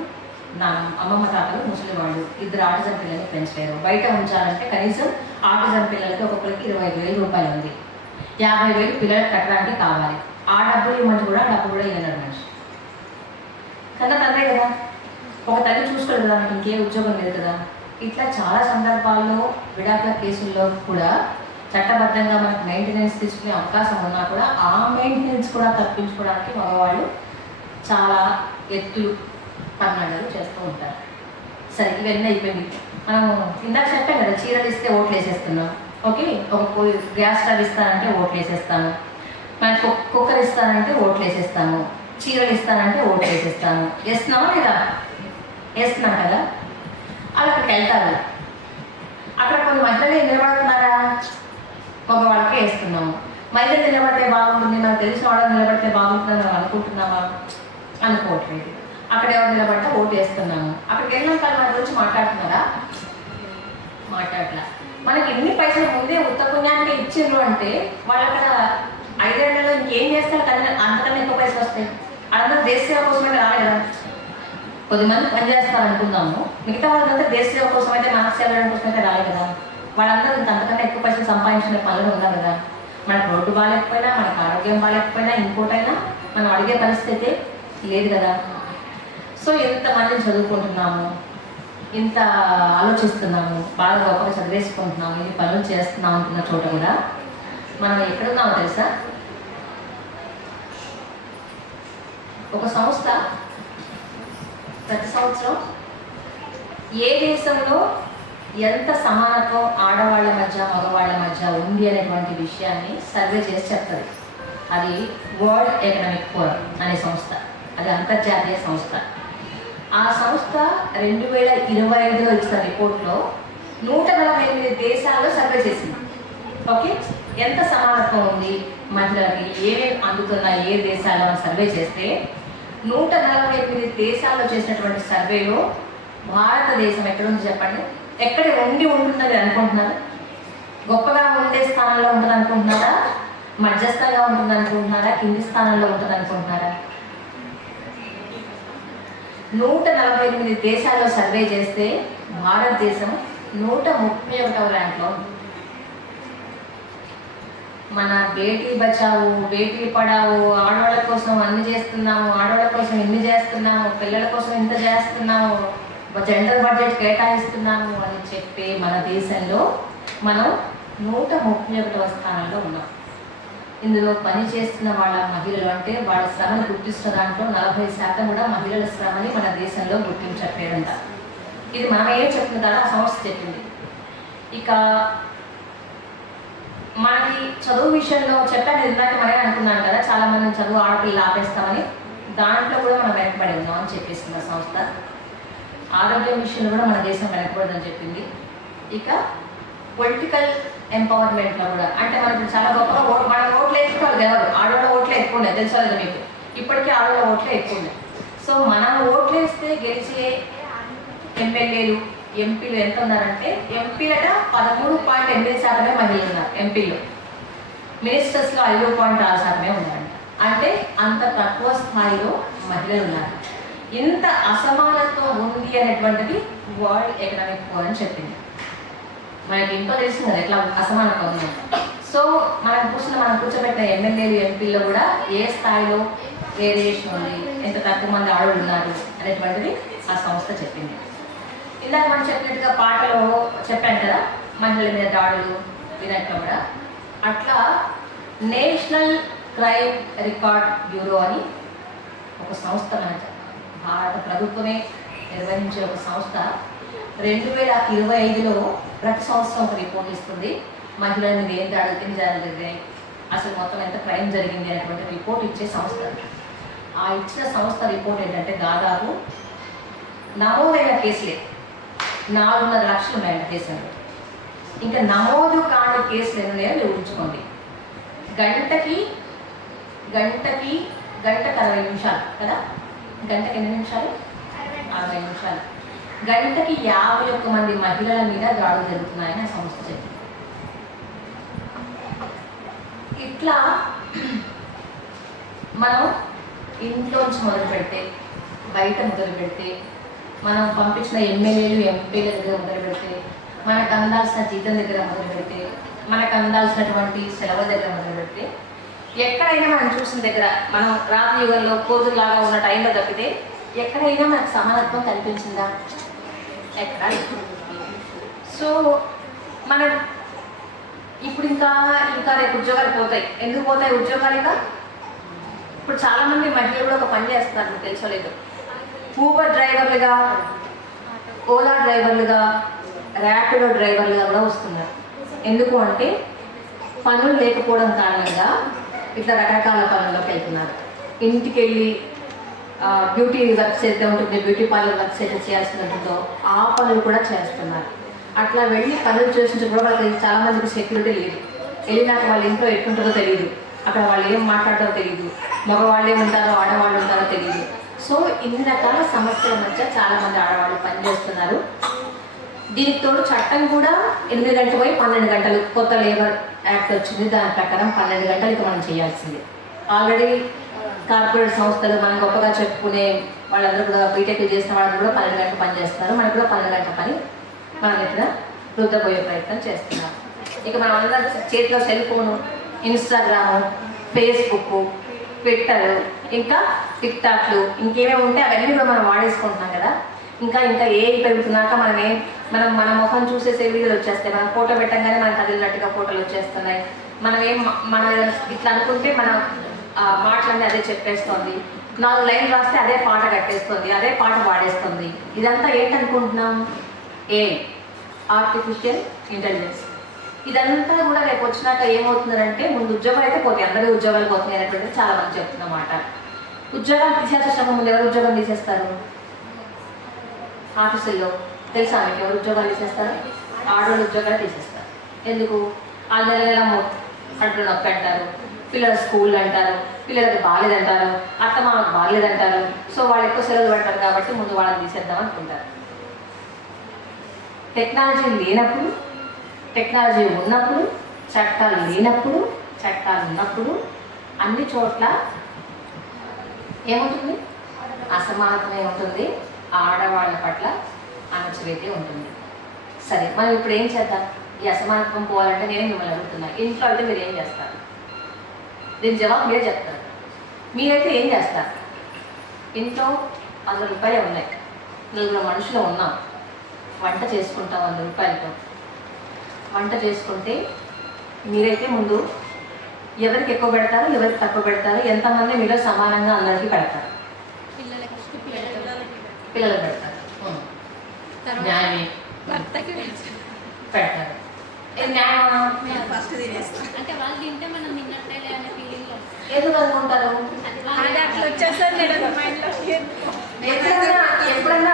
అమ్మమ్మ తాతలు ముసలి వాళ్ళు 2 ఆటిజం పిల్లల్ని పెంచలేరు. బయట ఉంచాలంటే కనీసం ఆటిజం పిల్లలకి ఒక్కొక్కరికి 25,000 రూపాయలు ఉంది, 50,000 పిల్లలకు కట్టడానికి కావాలి. ఆ డబ్బులు ఇవ్వమంటే కూడా డబ్బు కూడా ఇవ్వలేడు మనిషి. కన్నా తండ్రే కదా, ఒక తల్లి చూసుకోలేదు కదా, మనకి ఇంకే ఉద్యోగం లేదు కదా. ఇట్లా చాలా సందర్భాల్లో విడాకుల కేసుల్లో కూడా చట్టబద్ధంగా మనకు మెయింటెనెన్స్ తీసుకునే అవకాశం ఉన్నా కూడా ఆ మెయింటెనెన్స్ కూడా తప్పించుకోవడానికి మగవాళ్ళు చాలా ఎత్తులు పన్నాడాలు చేస్తూ ఉంటారు. సరే, ఇవన్నీ అయిపోయింది. మనం ఇందాక చెప్పాం కదా, చీరలు ఇస్తే ఓట్లు వేసేస్తున్నాం. ఓకే, ఒక గ్యాస్ స్టవ్ ఇస్తానంటే ఓట్లు వేసేస్తాను, మనకు కుక్కర్ ఇస్తానంటే ఓట్లు వేసేస్తాను, చీరలు ఇస్తానంటే ఓట్లు వేసేస్తాను. వేస్తున్నామా లేదా? వేస్తున్నాం కదా. వాళ్ళు అక్కడికి వెళ్తారు, అక్కడ కొన్ని మహిళలు నిలబడుతున్నారా? మగవాళ్ళకే వేస్తున్నాము. మహిళలు నిలబడితే బాగుంటుంది, నాకు తెలిసిన వాళ్ళని నిలబడితే బాగుంటుందని మనం అనుకుంటున్నామా? అనుకోవట్లేదు. అక్కడ ఎవరు నిలబడితే ఓటు వేస్తున్నాము. అక్కడికి వెళ్ళినాక మన గురించి మాట్లాడుతున్నారా? మాట్లాడలా. మనకి ఎన్ని పైసలు ముందే ఉత్త పుణ్యానికి ఇచ్చిండ్రు అంటే వాళ్ళు అక్కడ 5 ఏళ్లలో ఇంకేం చేస్తారు కానీ అంతకన్నా ఎక్కువ పైసలు వస్తాయి. అందరూ దేశ సేవ కోసమే రాలేదా? కొద్దిమంది పనిచేస్తారు అనుకుందాము, మిగతా వాళ్ళంతా దేశ సేవ కోసం అయితే, మనకు సేవ కోసం అయితే రాలేదు కదా. వాళ్ళందరూ అంతకన్నా ఎక్కువ పైసలు సంపాదించిన పనులు ఉన్నారు కదా. మనకు రోడ్డు బాగాలేకపోయినా, మనకు ఆరోగ్యం బాగాలేకపోయినా, ఇంకోటైనా మనం అడిగే పరిస్థితి లేదు కదా. సో ఎంతమందిని చదువుకుంటున్నాము, ఇంత ఆలోచిస్తున్నాము, బాగా గొప్పగా చదివేసుకుంటున్నాము, ఇన్ని పనులు చేస్తున్నాం అనుకున్న చోట కూడా మనం ఎక్కడున్నామో తెలుసా? ఒక సంస్థ ప్రతి సంవత్సరం ఏ దేశంలో ఎంత సమానత్వం ఆడవాళ్ళ మధ్య మగవాళ్ళ మధ్య ఉంది అనేటువంటి విషయాన్ని సర్వే చేసి చెప్తుంది. అది వరల్డ్ ఎకనామిక్ ఫోరం అనే సంస్థ, అది అంతర్జాతీయ సంస్థ. ఆ సంస్థ 2025లో ఇచ్చిన రిపోర్ట్లో 148 దేశాల్లో సర్వే చేసింది. ఓకే, ఎంత సమానత్వం ఉంది మహిళలకి, ఏమేమి అందుతున్నాయి ఏ దేశాల్లో అని సర్వే చేస్తే 148 దేశాల్లో చేసినటువంటి సర్వేలో భారతదేశం ఎక్కడుంది చెప్పండి? ఎక్కడ ఉంటుందని అనుకుంటున్నారు? గొప్పగా ఉండే స్థానంలో ఉంటుంది అనుకుంటున్నారా? మధ్యస్థంగా ఉంటుంది అనుకుంటున్నారా? కింది స్థానంలో ఉంటుంది అనుకుంటున్నారా? 148 దేశాల్లో సర్వే చేస్తే భారతదేశం 131వ ర్యాంక్లో ఉంది. మన బేటీ బచావు, బేటీ పడావు, ఆడవాళ్ళ కోసం అన్ని చేస్తున్నాము, ఆడవాళ్ళ కోసం ఇన్ని చేస్తున్నాము, పిల్లల కోసం ఇంత చేస్తున్నాము, జెండర్ బడ్జెట్ కేటాయిస్తున్నాము అని చెప్పి మన దేశంలో మనం 131వ స్థానంలో ఉన్నాం. ఇందులో పని చేస్తున్న వాళ్ళ మహిళలు అంటే వాళ్ళ శ్రమను గుర్తిస్తున్న దాంట్లో 40% కూడా మహిళల శ్రమని మన దేశంలో గుర్తించట్లేదంట. ఇది మనం ఏం చెప్తుందా ఆ సంస్థ చెప్పింది. ఇక మనకి చదువు విషయంలో చెప్పాను, ఇందాక మరే అనుకున్నాను కదా, చాలామంది చదువు ఆడపిల్లలు ఆపేస్తామని. దాంట్లో కూడా మనం వెనకబడి ఉన్నాం అని చెప్పేస్తుంది సంస్థ. ఆరోగ్యం విషయంలో కూడా మన దేశం వెనకబడదని చెప్పింది. ఇక పొలిటికల్ ఎంపవర్మెంట్లో కూడా, అంటే మనకు చాలా గొప్పగా మన ఓట్లు వేసుకోవాలి ఎవరు, ఆడవాళ్ళ ఓట్లే ఎక్కువ ఉన్నాయి తెలుసా లేదా మీకు? ఇప్పటికీ ఆడవాళ్ళ ఓట్లే ఎక్కువ ఉన్నాయి. సో మనం ఓట్లు వేస్తే గెలిచే ఎమ్మెల్యేలు ఎంపీలు ఎంత ఉన్నారంటే, ఎంపీలట 13.8% మహిళలు ఉన్నారు ఎంపీలు, మినిస్టర్స్లో 5.6% ఉన్నారంట. అంటే అంత తక్కువ స్థాయిలో మహిళలు ఉన్నారు. ఇంత అసమానత్వం ఉంది అనేటువంటిది వరల్డ్ ఎకనామిక్ ఫోరం చెప్పింది. మనకి ఇంట్లో తెలిసింది కదా ఎట్లా అసమానత్వం ఉంది. సో మనం కూర్చోబెట్టిన ఎమ్మెల్యేలు ఎంపీల్లో కూడా ఏ స్థాయిలో వేరియేషన్ ఉంది, ఎంత తక్కువ మంది ఆడవాళ్ళు ఉన్నారు అనేటువంటిది ఆ సంస్థ చెప్పింది. ఇందాక మనం చెప్పినట్టుగా పాటలో చెప్పాను కదా మహిళల మీద దాడులు వినట్లు కూడా, అట్లా నేషనల్ క్రైమ్ రికార్డ్ బ్యూరో అని ఒక సంస్థ మన భారత ప్రభుత్వమే నిర్వహించే ఒక సంస్థ 2025లో ప్రతి సంవత్సరం ఒక రిపోర్ట్ ఇస్తుంది. మహిళల మీద ఏం దాడులు జరిగాయి, అసలు మొత్తం ఎంత క్రైమ్ జరిగింది అనేటువంటి రిపోర్ట్ ఇచ్చే సంస్థ. ఆ ఇచ్చిన సంస్థ రిపోర్ట్ ఏంటంటే దాదాపు నమోదైన కేసులే 4.5 లక్షలు ఉన్నాయండి కేసులు. ఇంకా నమోదు కాని కేసులు ఎన్ని ఉన్నాయో మీరు ఊహించుకోండి. గంటకి 60 నిమిషాలు కదా, గంటకి ఎన్ని నిమిషాలు? 60 నిమిషాలు. గంటకి 51 మంది మహిళల మీద దాడులు జరుగుతున్నాయని ఆ సంస్థ చెప్పింది. ఇట్లా మనం ఇంట్లోంచి మొదలు పెడితే, బయట మొదలు పెడితే, మనం పంపించిన ఎమ్మెల్యేలు ఎంపీల దగ్గర మొదలు పెడితే, మనకు అందాల్సిన జీతం దగ్గర మొదలు పెడితే, మనకు అందాల్సినటువంటి సెలవుల దగ్గర మొదలు పెడితే, ఎక్కడైనా మనం చూసిన దగ్గర మనం రాత్రి యుగంలో కోతులాగా ఉన్న టైంలో తప్పితే ఎక్కడైనా మనకు సమానత్వం కనిపించిందా? ఎక్కడ? సో మనం ఇప్పుడు ఇంకా రేపు ఉద్యోగాలు పోతాయి. ఎందుకు పోతాయి ఉద్యోగాలు? ఇంకా ఇప్పుడు చాలామంది మహిళలు కూడా ఒక పని చేస్తున్నారు, మీకు తెలుసలేదు. ఊబర్ డ్రైవర్లుగా, ఓలా డ్రైవర్లుగా, ర్యాపిడో డ్రైవర్లుగా కూడా వస్తున్నారు. ఎందుకు అంటే పనులు లేకపోవడం కారణంగా ఇట్లా రకరకాల పనుల్లోకి వెళ్తున్నారు. ఇంటికి వెళ్ళి బ్యూటీ వర్క్స్ అయితే ఉంటుంది, బ్యూటీ పార్లర్ వర్క్స్ అయితే చేయాల్సి ఉంటుందో ఆ పనులు కూడా చేస్తున్నారు. అట్లా వెళ్ళి పనులు చేసిన కూడా వాళ్ళకి చాలామందికి సెక్యూరిటీ లేదు. వెళ్ళినాక వాళ్ళ ఇంట్లో ఎట్లుంటుందో తెలియదు, అక్కడ వాళ్ళు ఏం మాట్లాడటో తెలియదు, మగవాళ్ళే ఉంటారో ఆడవాళ్ళు ఉంటారో తెలియదు. సో ఇన్ని రకాల సమస్యల మధ్య చాలామంది ఆడవాళ్ళు పనిచేస్తున్నారు. దీనికి తోడు చట్టం కూడా 8 గంటలు పోయి 12 గంటలు, కొత్త లేబర్ యాక్ట్ వచ్చింది, దాని ప్రకారం 12 గంటలు ఇక మనం చేయాల్సిందే. ఆల్రెడీ కార్పొరేట్ సంస్థలు మనం గొప్పగా చెప్పుకునే వాళ్ళందరూ కూడా బీటెక్ చేసిన వాళ్ళందరూ కూడా 12 గంటలు పని చేస్తున్నారు. మనకు కూడా 12 గంటల పని మనం ఇక్కడ రుద్దబోయే ప్రయత్నం చేస్తున్నాం. ఇక మనం అందరం చేతిలో cell phone, Instagram, Facebook, Twitter, ఇంకా టిక్టాక్లు, ఇంకేమేమి ఉంటే అవన్నీ కూడా మనం వాడేసుకుంటున్నాం కదా. ఇంకా ఏ పెరుగుతున్నాక మన ముఖం చూసేసే వీడియోలు వచ్చేస్తాయి. మనం ఫోటో పెట్టంగానే మనకు కదిలినట్టుగా ఫోటోలు వచ్చేస్తున్నాయి. మన ఇట్లా అనుకుంటే మన మాటలన్నీ అదే చెప్పేస్తుంది. 4 లైన్లు రాస్తే అదే పాట కట్టేస్తుంది, అదే పాట పాడేస్తుంది. ఇదంతా ఏంటనుకుంటున్నాం? Artificial intelligence. ఇదంతా కూడా రేపు వచ్చినాక ఏమవుతుందంటే ముందు ఉద్యోగాలు అయితే పోతాయి, అందరూ ఉద్యోగాలు పోతాయి అనేటువంటిది చాలా మంది చెప్తున్నమాట. ఉద్యోగాలు తీసేసిన ముందు ఎవరు ఉద్యోగం తీసేస్తారు? ఆఫీసుల్లో తెలుసా మీకు ఎవరు ఉద్యోగాలు తీసేస్తారు? ఆడవాళ్ళు ఉద్యోగాలు తీసేస్తారు. ఎందుకు? వాళ్ళ నెల అంటూ నొప్పి అంటారు, పిల్లల స్కూల్ అంటారు, పిల్లలకి బాగాలేదంటారు, అత్తమామకు బాగాలేదంటారు. సో వాళ్ళు ఎక్కువ సెలవులు పడతారు కాబట్టి ముందు వాళ్ళని తీసేద్దాం అనుకుంటారు. టెక్నాలజీ లేనప్పుడు, టెక్నాలజీ ఉన్నప్పుడు, చట్టాలు లేనప్పుడు, చట్టాలు ఉన్నప్పుడు అన్ని చోట్ల ఏముంటుంది? అసమానతమే ఉంటుంది, ఆడవాళ్ళ పట్ల అణచివేతే ఉంటుంది. సరే, మనం ఇప్పుడు ఏం చేద్దాం? ఈ అసమానత్వం పోవాలంటే నేను మిమ్మల్ని అడుగుతున్నా, ఇంట్లో అయితే మీరు ఏం చేస్తారు? దీని జవాబు మీరే చెప్తారు. మీరైతే ఏం చేస్తారు? ఇంట్లో 100 రూపాయలు ఉన్నాయి, 4 మనుషులు ఉన్నాం, వంట చేసుకుంటాం 100 రూపాయలతో. వంట చేసుకుంటే మీరైతే ముందు ఎవరికి ఎక్కువ పెడతారు, ఎవరికి తక్కువ పెడతారు, ఎంతమంది మీలో సమానంగా అందరికీ పెడతారు? పిల్లలకు పెడతారు. న్యాయమే, పెడతారు. న్యాయమా? అంటే వాళ్ళు తింటే మనం తిన్నట్టే అనే ఫీలింగ్ ఎందుకు అనుకుంటారు? ఎప్పుడన్నా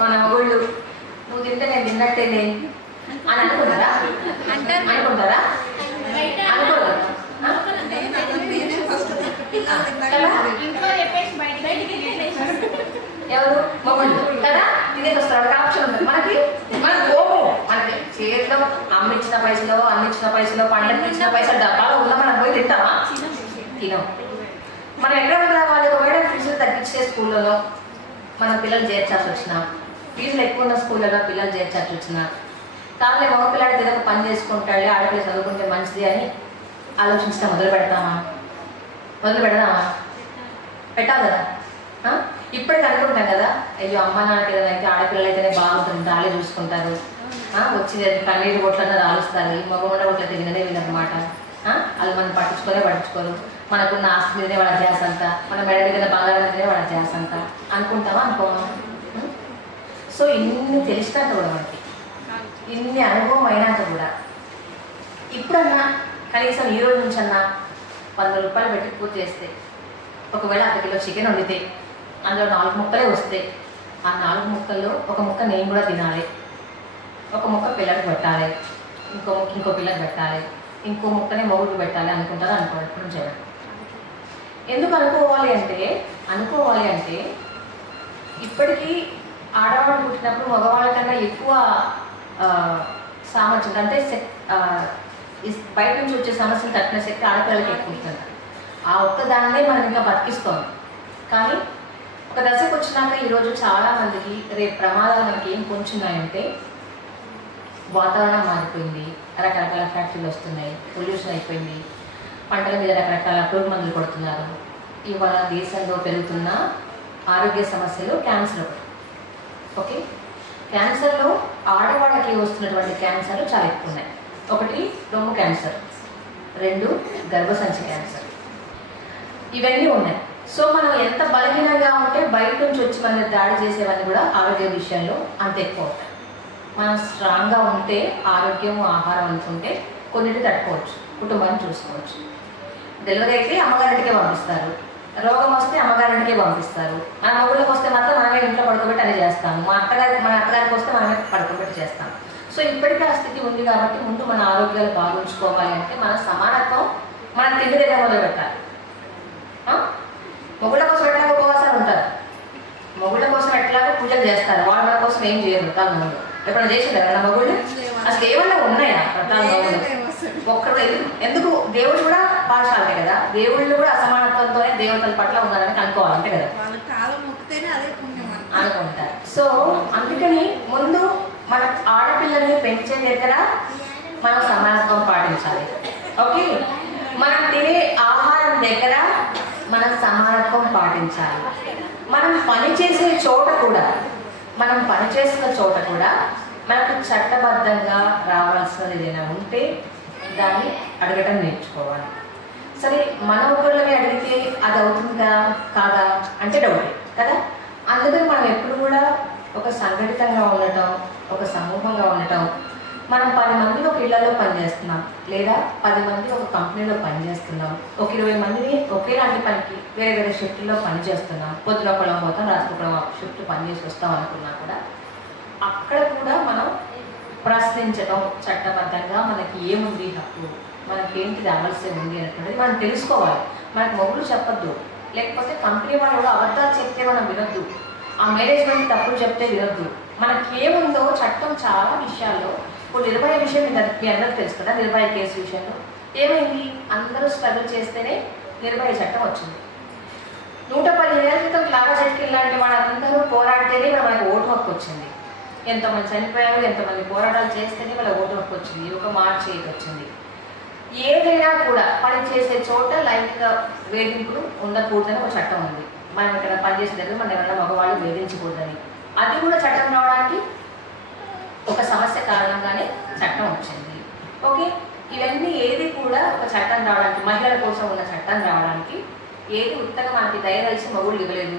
మన మగుళ్ళు నువ్వు తింటే నేను తిన్నట్టేలే అని అనుకుంటారా? అనుకుంటారా? ఎవరు? మగుళ్ళు కదా. తినేసి వస్తారు, ఒక ఆప్షన్ ఉంటుంది మనకి. మన కోపం మనకి చేతిలో అమ్మిచ్చిన పైసలో పండగకి ఇచ్చిన పైసలు డబ్బాలో ఉన్న మనం పోయి తింటామా? తినం. మనం ఎక్కడ వాళ్ళు ఒకవేళ ఫ్రిడ్జ్ తగ్గించే స్కూళ్ళలో మన పిల్లలు చేర్చాల్సి వచ్చిన, ఫీజులు ఎక్కువ ఉన్న స్కూళ్ళలో పిల్లలు చేర్చాల్సి వచ్చిన, కాబట్టి మగ పిల్లాడికి ఏదో ఒక పని చేసుకుంటాడు, ఆడపిల్ల చదువుకుంటే మంచిది అని ఆలోచించడం మొదలు పెడదామా? పెట్టాలి కదా. ఇప్పటికి అనుకుంటాం కదా, అయ్యో అమ్మ నాన్నకి ఏదైనా అయితే ఆడపిల్లలు అయితేనే బాగుంటుంది, వాళ్ళే చూసుకుంటారు, వచ్చి కన్నీరు కొట్లన్నా రాలుస్తారు, ఈ మగ కొట్ల తిరిగినదే వీళ్ళనమాట, వాళ్ళు మనం పట్టించుకోరు, మనకున్న ఆస్తి మీదనే వాళ్ళ ధ్యాస అంతా, మన మెడ మీద బంగారం మీదనే వాళ్ళ ధ్యాస అంతా అనుకుంటామా? అనుకోమా? సో ఇన్ని తెలిసినాక కూడా మనకి, ఇన్ని అనుభవం అయినాక కూడా ఇప్పుడన్నా కనీసం ఈ రోజు నుంచి అన్నా 100 రూపాయలు పెట్టి పూజ చేస్తే, ఒకవేళ 1 కిలో చికెన్ వండితే అందులో 4 ముక్కలే వస్తే, ఆ 4 ముక్కల్లో ఒక ముక్క నేను కూడా తినాలి, ఒక ముక్క పిల్లలకు పెట్టాలి, ఇంకో పిల్లకి పెట్టాలి, ఇంకో ముక్కనే మొగుడికి పెట్టాలి అనుకుంటారు. అనుకోవడం చేయడం ఎందుకు అనుకోవాలి అంటే ఇప్పటికీ ఆడవాళ్ళు పుట్టినప్పుడు మగవాళ్ళ కన్నా ఎక్కువ సామర్థ్యం అంటే బయట నుంచి వచ్చే సమస్యలు తట్టిన శక్తి ఆడపిల్లలకి ఎక్కువ ఉంటుంది. ఆ ఒక్కదాన్నే మనం ఇంకా బతికిస్తాం. కానీ ఒక దశకు వచ్చినాక ఈరోజు చాలామందికి రేపు ప్రమాదాలు మనకి ఏం పొంచున్నాయంటే, వాతావరణం మారిపోయింది, రకరకాల ఫ్యాక్టరీలు వస్తున్నాయి, పొల్యూషన్ అయిపోయింది, పంటల మీద రకరకాల పురుగు మందులు కొడుతున్నారు. ఇవాళ దేశంలో పెరుగుతున్న ఆరోగ్య సమస్యలు క్యాన్సర్ ఒకటి. ఓకే, క్యాన్సర్లో ఆడవాళ్ళకి వస్తున్నటువంటి క్యాన్సర్లు చాలా ఎక్కువ ఉన్నాయి. 1 రొమ్ము క్యాన్సర్, 2 గర్భసంచి క్యాన్సర్, ఇవన్నీ ఉన్నాయి. సో మనం ఎంత బలహీనంగా ఉంటే బయట నుంచి వచ్చి మన దాడి చేసేవన్నీ కూడా ఆరోగ్య విషయంలో అంత ఎక్కువ ఉంటాయి. మనం స్ట్రాంగ్గా ఉంటే, ఆరోగ్యం ఆహారం అనుకుంటే కొన్నిటి తట్టుకోవచ్చు, కుటుంబాన్ని చూసుకోవచ్చు. డెలివరీ అయితే అమ్మగారింటికే పంపిస్తారు, రోగం వస్తే అమ్మగారింటికే పంపిస్తారు. మన మొగుళ్ళకి వస్తే మాత్రం మనమే ఇంట్లో పడుకోబెట్టి అని చేస్తాము, మన అత్తగారికి వస్తే మనమే పడుకోబెట్టి చేస్తాము. సో ఇప్పటికీ ఆ స్థితి ఉంది కాబట్టి ముందు మన ఆరోగ్యాలు బాగుంచుకోవాలి అంటే మన సమానత్వం మన తిండి దగ్గర మొదలు పెట్టాలి. మొగుళ్ళ కోసం ఎట్లాగో ఉపవాసాలు ఉంటారు, మొగుళ్ళ కోసం ఎట్లాగో పూజలు చేస్తారు, వాళ్ళ కోసం ఏం చేయరు. వ్రతాలు ముందు ఎప్పుడైనా చేసింటారు నా మొగుళ్ళు? అసలు ఏమన్నా ఉన్నాయా వ్రతాలు? ఒక్కరు ఎందుకు? దేవుడు కూడా పాఠశాలే కదా, దేవుళ్ళు కూడా అసమానత్వంతోనే దేవతల పట్ల ఉన్నారని అనుకోవాలంటే కదా అనుకుంటారు. సో అందుకని ముందు మన ఆడపిల్లల్ని పెంచే దగ్గర మనం సమానత్వం పాటించాలి. ఓకే, మనం తినే ఆహారం దగ్గర మనం సమానత్వం పాటించాలి. మనం పనిచేసిన చోట కూడా మనకు చట్టబద్ధంగా రావాల్సినది ఏదైనా ఉంటే దాన్ని అడగటం నేర్చుకోవాలి. సరే, మన ఊళ్ళని అడిగితే అది అవుతుందా కాదా అంటే డౌటే కదా. అందుకని మనం ఎప్పుడు కూడా ఒక సంఘటితంగా ఉండటం, ఒక సమూహంగా ఉండటం. మనం 10 మంది ఒక ఇళ్లలో పనిచేస్తున్నాం, లేదా 10 మంది ఒక కంపెనీలో పనిచేస్తున్నాం, ఒక 20 మందిని ఒకేలాంటి పనికి వేరే వేరే షిఫ్ట్లో పనిచేస్తున్నాం, పొద్దున ఒకళ్ళం పోతాం, రాత్రి ఒకళ్ళం షిఫ్ట్ పనిచేసి వస్తాం అనుకున్నా కూడా అక్కడ కూడా మనం ప్రశ్నించడం, చట్టబద్ధంగా మనకి ఏముంది హక్కు, మనకేంటిది ఆలస్యం ఉంది అనేటువంటిది మనం తెలుసుకోవాలి. మనకు మొగులు చెప్పద్దు, లేకపోతే కంపెనీ వాళ్ళు కూడా అబద్ధాలు చెప్తే మనం వినొద్దు, ఆ మేనేజ్మెంట్ తప్పులు చెప్తే వినొద్దు. మనకి ఏముందో చట్టం చాలా విషయాల్లో. ఇప్పుడు నిర్భయ విషయం మీ అందరికీ తెలుసు కదా. నిర్భయ కేసు విషయంలో ఏమైంది? అందరూ స్ట్రగుల్ చేస్తేనే నిర్భయ చట్టం వచ్చింది. 115 ఏళ్ల క్రితం క్లాగా జట్కి లాంటి వాళ్ళందరూ పోరాడితేనే మనకు ఓటు హక్కు వచ్చింది. ఎంతమంది చనిపోయారు, ఎంతమంది పోరాటాలు చేస్తేనే వాళ్ళ ఓటు హక్కు వచ్చింది, ఒక మార్చి వచ్చింది. ఏదైనా కూడా పని చేసే చోట లైంగిక వేధింపులు ఉండకూడదని ఒక చట్టం ఉంది. మనం ఇక్కడ పనిచేసే దగ్గర మనం ఎవరైనా మగవాళ్ళు వేధించకూడదని, అది కూడా చట్టం రావడానికి ఒక సమస్య కారణంగానే చట్టం వచ్చింది. ఓకే, ఇవన్నీ ఏది కూడా ఒక చట్టం రావడానికి, మహిళల కోసం ఉన్న చట్టం రావడానికి ఏది ఉత్తగా మనకి దయదలిచి మొగుళ్ళు ఇవ్వలేదు,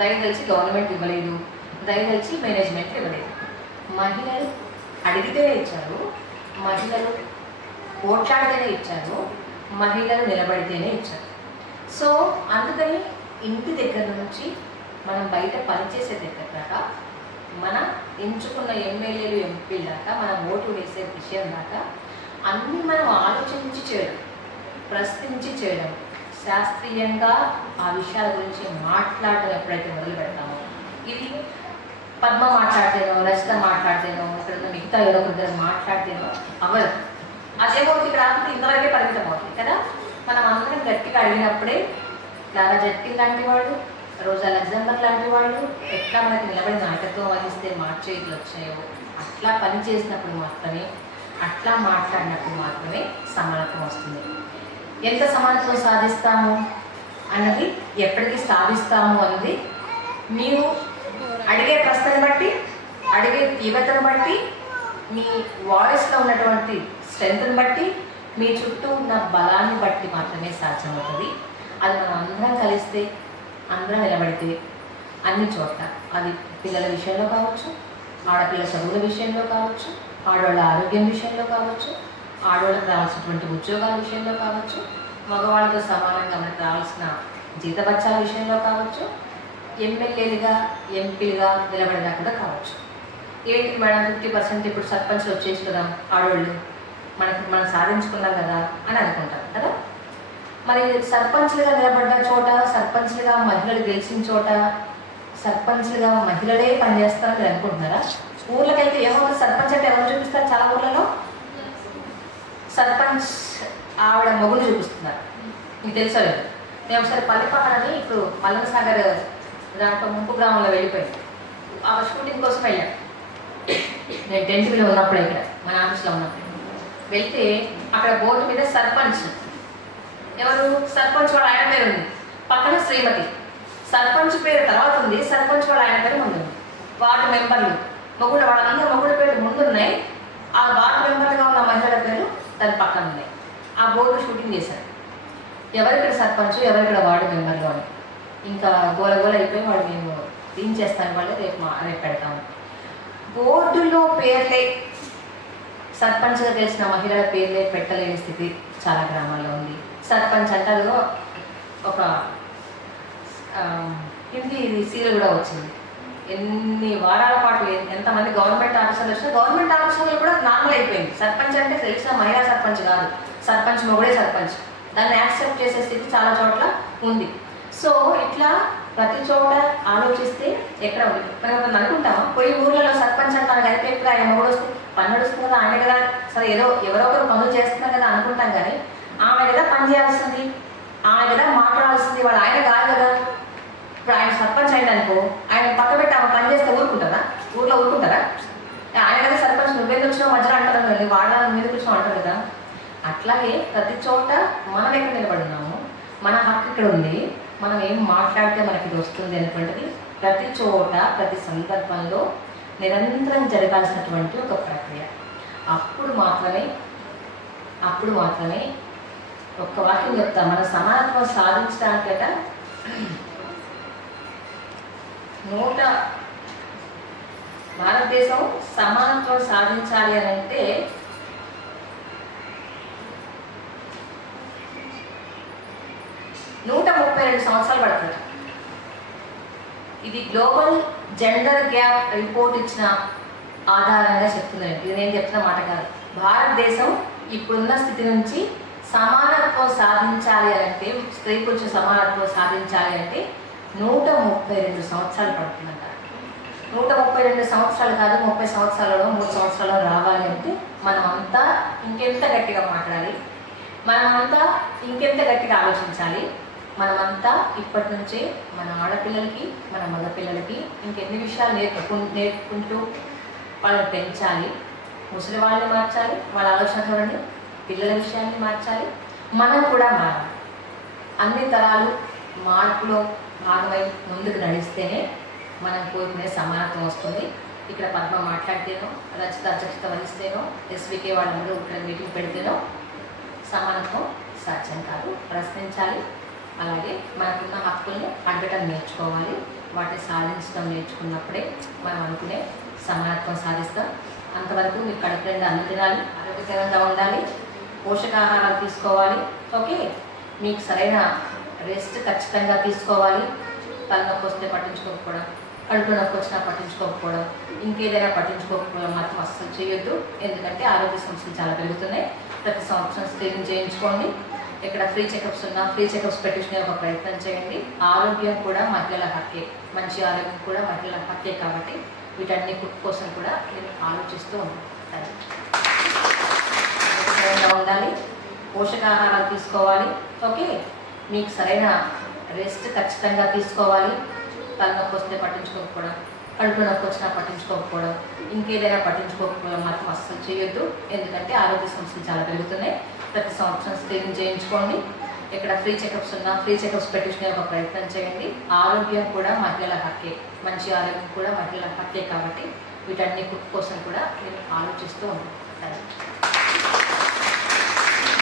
దయదలిచి గవర్నమెంట్ ఇవ్వలేదు, దయదలిచి మేనేజ్మెంట్ ఇవ్వలేదు. మహిళలు అడిగితేనే ఇచ్చారు, మహిళలు పోట్లాడితేనే ఇచ్చారు, మహిళలు నిలబడితేనే ఇచ్చారు. సో అందుకని ఇంటి దగ్గర నుంచి మనం బయట పనిచేసే దగ్గర దాకా, మనం ఎంచుకున్న ఎమ్మెల్యేలు ఎంపీల దాకా, మనం ఓటు వేసే విషయం దాకా అన్నీ మనం ఆలోచించి చేయడం, ప్రశ్నించి చేయడం, శాస్త్రీయంగా ఆ విషయాల గురించి మాట్లాడడం ఎప్పుడైతే మొదలు పెడతామో, ఇది పద్మ మాట్లాడితేనో, రచిత మాట్లాడితేనో, ఇక్కడ ఉన్న మిగతా ఏదో ఒకరిద్దరు మాట్లాడితేనో అవ్వదు. అదేమో ఇక్కడ ఆపితే ఇంతవరకే పరిమితం అవుతుంది కదా. మనం అందరం గట్టిగా అడిగినప్పుడే క్లారా జట్కి లాంటి వాళ్ళు, రోజా లగ్జంబర్ లాంటి వాళ్ళు ఎట్లా మనకి నిలబడి నాటకం వహిస్తే మార్చేతులు వచ్చాయో అట్లా పని చేసినప్పుడు మాత్రమే, అట్లా మాట్లాడినప్పుడు మాత్రమే సమానత్వం వస్తుంది. ఎంత సమానత్వం సాధిస్తాము అన్నది, ఎప్పటికీ సాధిస్తాము అన్నది మీరు అడిగే ప్రశ్నను బట్టి, అడిగే తీవ్రతను బట్టి, మీ వాయిస్లో ఉన్నటువంటి స్ట్రెంగ్త్ని బట్టి, మీ చుట్టూ ఉన్న బలాన్ని బట్టి మాత్రమే సాధ్యమవుతుంది. అది మనం అందరం కలిస్తే, అందరం నిలబడితే అన్ని చోట్ల, అది పిల్లల విషయంలో కావచ్చు, ఆడపిల్లల చదువుల విషయంలో కావచ్చు, ఆడవాళ్ళ ఆరోగ్యం విషయంలో కావచ్చు, ఆడవాళ్ళకి రావాల్సినటువంటి ఉద్యోగాల విషయంలో కావచ్చు, మగవాళ్ళతో సమానంగా మనకు రావాల్సిన జీతబత్యాల విషయంలో కావచ్చు, ఎమ్మెల్యేలుగా ఎంపీలుగా నిలబడినా కూడా కావచ్చు. ఏంటి మేడం 50% ఇప్పుడు సర్పంచ్లు వచ్చేసి కదా ఆడవాళ్ళు, మనం సాధించుకున్నాం కదా అని అనుకుంటారు కదా. మరి సర్పంచ్లుగా నిలబడ్డ చోట, సర్పంచ్లుగా మహిళలు గెలిచిన చోట, సర్పంచ్లుగా మహిళలే పనిచేస్తారని మీరు అనుకుంటున్నారా? ఊర్లకైతే ఏమవుతుంది, సర్పంచ్ అంటే ఎవరు చూపిస్తారు? చాలా ఊర్లలో సర్పంచ్ ఆవిడ మొగుడు చూపిస్తున్నారు. మీకు తెలుసా లేదు? నేను ఒకసారి పల్లెపహారని ఇప్పుడు మల్లన సాగర్ దాంట్లో ముంపు గ్రామంలో వెళ్ళిపోయింది. ఆ షూటింగ్ కోసం వెళ్ళాను. నేను 10th ఉన్నప్పుడు ఇక్కడ మన ఆఫీస్లో ఉన్నప్పుడు వెళ్తే అక్కడ బోర్డు మీద సర్పంచ్, ఎవరు సర్పంచ్ వాళ్ళ ఆయన పేరు ఉంది, పక్కన శ్రీమతి. సర్పంచ్ పేరు తర్వాత ఉంది, సర్పంచ్ వాళ్ళ ఆయన పేరు ముందు ఉంది. వార్డు మెంబర్లు మొగుడు, వాళ్ళందరూ మొగుడు పేరు ముందున్నాయి. ఆ వార్డు మెంబర్గా ఉన్న మహిళల పేరు దాని పక్కన ఉన్నాయి. ఆ బోర్డు షూటింగ్ చేశారు. ఎవరిక్కడ సర్పంచ్, ఎవరిక్కడ వార్డు మెంబర్లు అని. ఇంకా గోల అయిపోయి వాళ్ళు మేము ఏం చేస్తాను వాళ్ళు రేపు పెడతాము. బోర్డులో పేర్లే, సర్పంచ్గా తెలిసిన మహిళల పేర్లే పెట్టలేని స్థితి చాలా గ్రామాల్లో ఉంది. సర్పంచ్ అంటారు, ఒక హిందీ సీరియల్ కూడా వచ్చింది. ఎన్ని వారాల పాటు ఎంతమంది గవర్నమెంట్ ఆఫీసర్లు వచ్చినా గవర్నమెంట్ ఆఫీసర్లు కూడా నార్మల్ అయిపోయింది. సర్పంచ్ అంటే తెలిసిన మహిళా సర్పంచ్ కాదు, సర్పంచ్ మొగుడే సర్పంచ్. దాన్ని యాక్సెప్ట్ చేసే స్థితి చాలా చోట్ల ఉంది. సో ఇట్లా ప్రతి చోట ఆలోచిస్తే ఎక్కడ ఉంది. మనం అనుకుంటామా, పోయి ఊర్లలో సర్పంచ్ అంటాను కలిపి ఆయన మొగుడు వస్తే పని నడుస్తుంది కదా, ఆయన కదా సరే ఏదో ఎవరో ఒకరు పనులు చేస్తున్నారు కదా అనుకుంటాం. కానీ ఆమె కదా పని చేయాల్సింది, ఆమె కదా మాట్లాడాల్సింది, వాళ్ళు ఆయన కాదు కదా. ఇప్పుడు ఆయన సర్పంచ్ అయింది అనుకో, ఆయన పక్క పెట్టి ఆమె పని చేస్తే ఊరుకుంటారా? ఊర్లో ఊరుకుంటారా? ఆయన కదా సర్పంచ్, నువ్వేందుకు వచ్చినావు మధ్యలో అంటారు కదా, వాడాలని మీద కూర్చొని అంటారు కదా. అట్లాగే ప్రతి చోట మనం ఎక్కడ నిలబడున్నాము, మన హక్కు ఇక్కడ ఉంది, మనం ఏం మాట్లాడితే మనకి ఇది వస్తుంది అనేటువంటిది ప్రతి చోట ప్రతి సందర్భంలో నిరంతరం జరగాల్సినటువంటి ఒక ప్రక్రియ. అప్పుడు మాత్రమే ఒక్క వాక్యం చెప్తా, మన సమానత్వం సాధించడానికట భారతదేశం సమానత్వం సాధించాలి అని అంటే 132 సంవత్సరాలు పడుతుంది. ఇది గ్లోబల్ జెండర్ గ్యాప్ రిపోర్ట్ ఇచ్చిన ఆధారంగా చెప్తున్నాను. ఇది నేను చెప్తున్న మాట కాదు. భారతదేశం ఇప్పుడున్న స్థితి నుంచి సమానత్వం సాధించాలి అంటే, స్త్రీ పురుష సమానత్వం సాధించాలి అంటే 132 సంవత్సరాలు పడుతుందంట. 132 సంవత్సరాలు కాదు, 30 సంవత్సరాలలో 3 సంవత్సరాలు రావాలి అంటే మనమంతా ఇంకెంత గట్టిగా మాట్లాడాలి, మనమంతా ఇంకెంత గట్టిగా ఆలోచించాలి. మనమంతా ఇప్పటి నుంచే మన ఆడపిల్లలకి, మన మగపిల్లలకి ఇంకెన్ని విషయాలు నేర్పుకుంటూ వాళ్ళని పెంచాలి. ముసలి వాళ్ళని మార్చాలి, వాళ్ళ ఆలోచన ధోరణి, పిల్లల విషయాన్ని మార్చాలి, మనం కూడా మారాలి. అన్ని తరాలు మార్పులో భాగమై ముందుకు నడిస్తేనే మనం కోరుకునే సమానత్వం వస్తుంది. ఇక్కడ పద్మ మాట్లాడితేనో, రచిత అధ్యక్షత వహిస్తేనో, ఎస్వికే వాళ్ళందరూ ఇక్కడ మీటింగ్ పెడితేనో సమానత్వం సాధ్యం కాదు. ప్రశ్నించాలి. అలాగే మనకున్న హక్కుల్ని అడగటం నేర్చుకోవాలి. వాటిని సాధించడం నేర్చుకున్నప్పుడే మనం అనుకునే సమానత్వం సాధిస్తాం. అంతవరకు మీరు కడుపు నిండా అన్ని తినాలి, ఆరోగ్యకరంగా ఉండాలి, పోషకాహారాలు తీసుకోవాలి. ఓకే, మీకు సరైన రెస్ట్ ఖచ్చితంగా తీసుకోవాలి. తలనొప్పి వస్తే పట్టించుకోకపోవడం, కడుపు నొప్పి వచ్చినా పట్టించుకోకపోవడం, ఇంకేదైనా పట్టించుకోకపోవడం మాత్రం అస్సలు చేయొద్దు. ఎందుకంటే ఆరోగ్య సమస్యలు చాలా పెరుగుతున్నాయి. ప్రతి సంవత్సరం స్క్రీనింగ్ చేయించుకోండి. ఇక్కడ ఫ్రీ చెకప్స్ ఉన్నా ఫ్రీ చెకప్స్ పెట్టించుకునే ఒక ప్రయత్నం చేయండి. ఆరోగ్యం కూడా మహిళల హక్కే, మంచి ఆరోగ్యం కూడా మహిళల హక్కే. కాబట్టి వీటన్ని కోసం కూడా నేను ఆలోచిస్తూ ఉంటాను. ఉండాలి, పోషకాహారాలు తీసుకోవాలి. ఓకే, మీకు సరైన రెస్ట్ ఖచ్చితంగా తీసుకోవాలి. తలనొప్పి వస్తే పట్టించుకోకపోవడం, కడుపు నొప్పి వచ్చినా పట్టించుకోకపోవడం, ఇంకేదైనా పట్టించుకోకపోవడం మాత్రం అస్సలు చేయొద్దు. ఎందుకంటే ఆరోగ్య సమస్యలు చాలా పెరుగుతున్నాయి. ప్రతి సంవత్సరం స్క్రీనింగ్ చేయించుకోండి. ఇక్కడ ఫ్రీ చెకప్స్ ఉన్నా ఫ్రీ చెకప్స్ పెట్టించుకునే ఒక ప్రయత్నం చేయండి. ఆరోగ్యం కూడా మహిళల హక్కే, మంచి ఆరోగ్యం కూడా మహిళల హక్కే. కాబట్టి వీటన్నిటి కోసం కూడా మీరు ఆలోచిస్తూ ఉంటారు.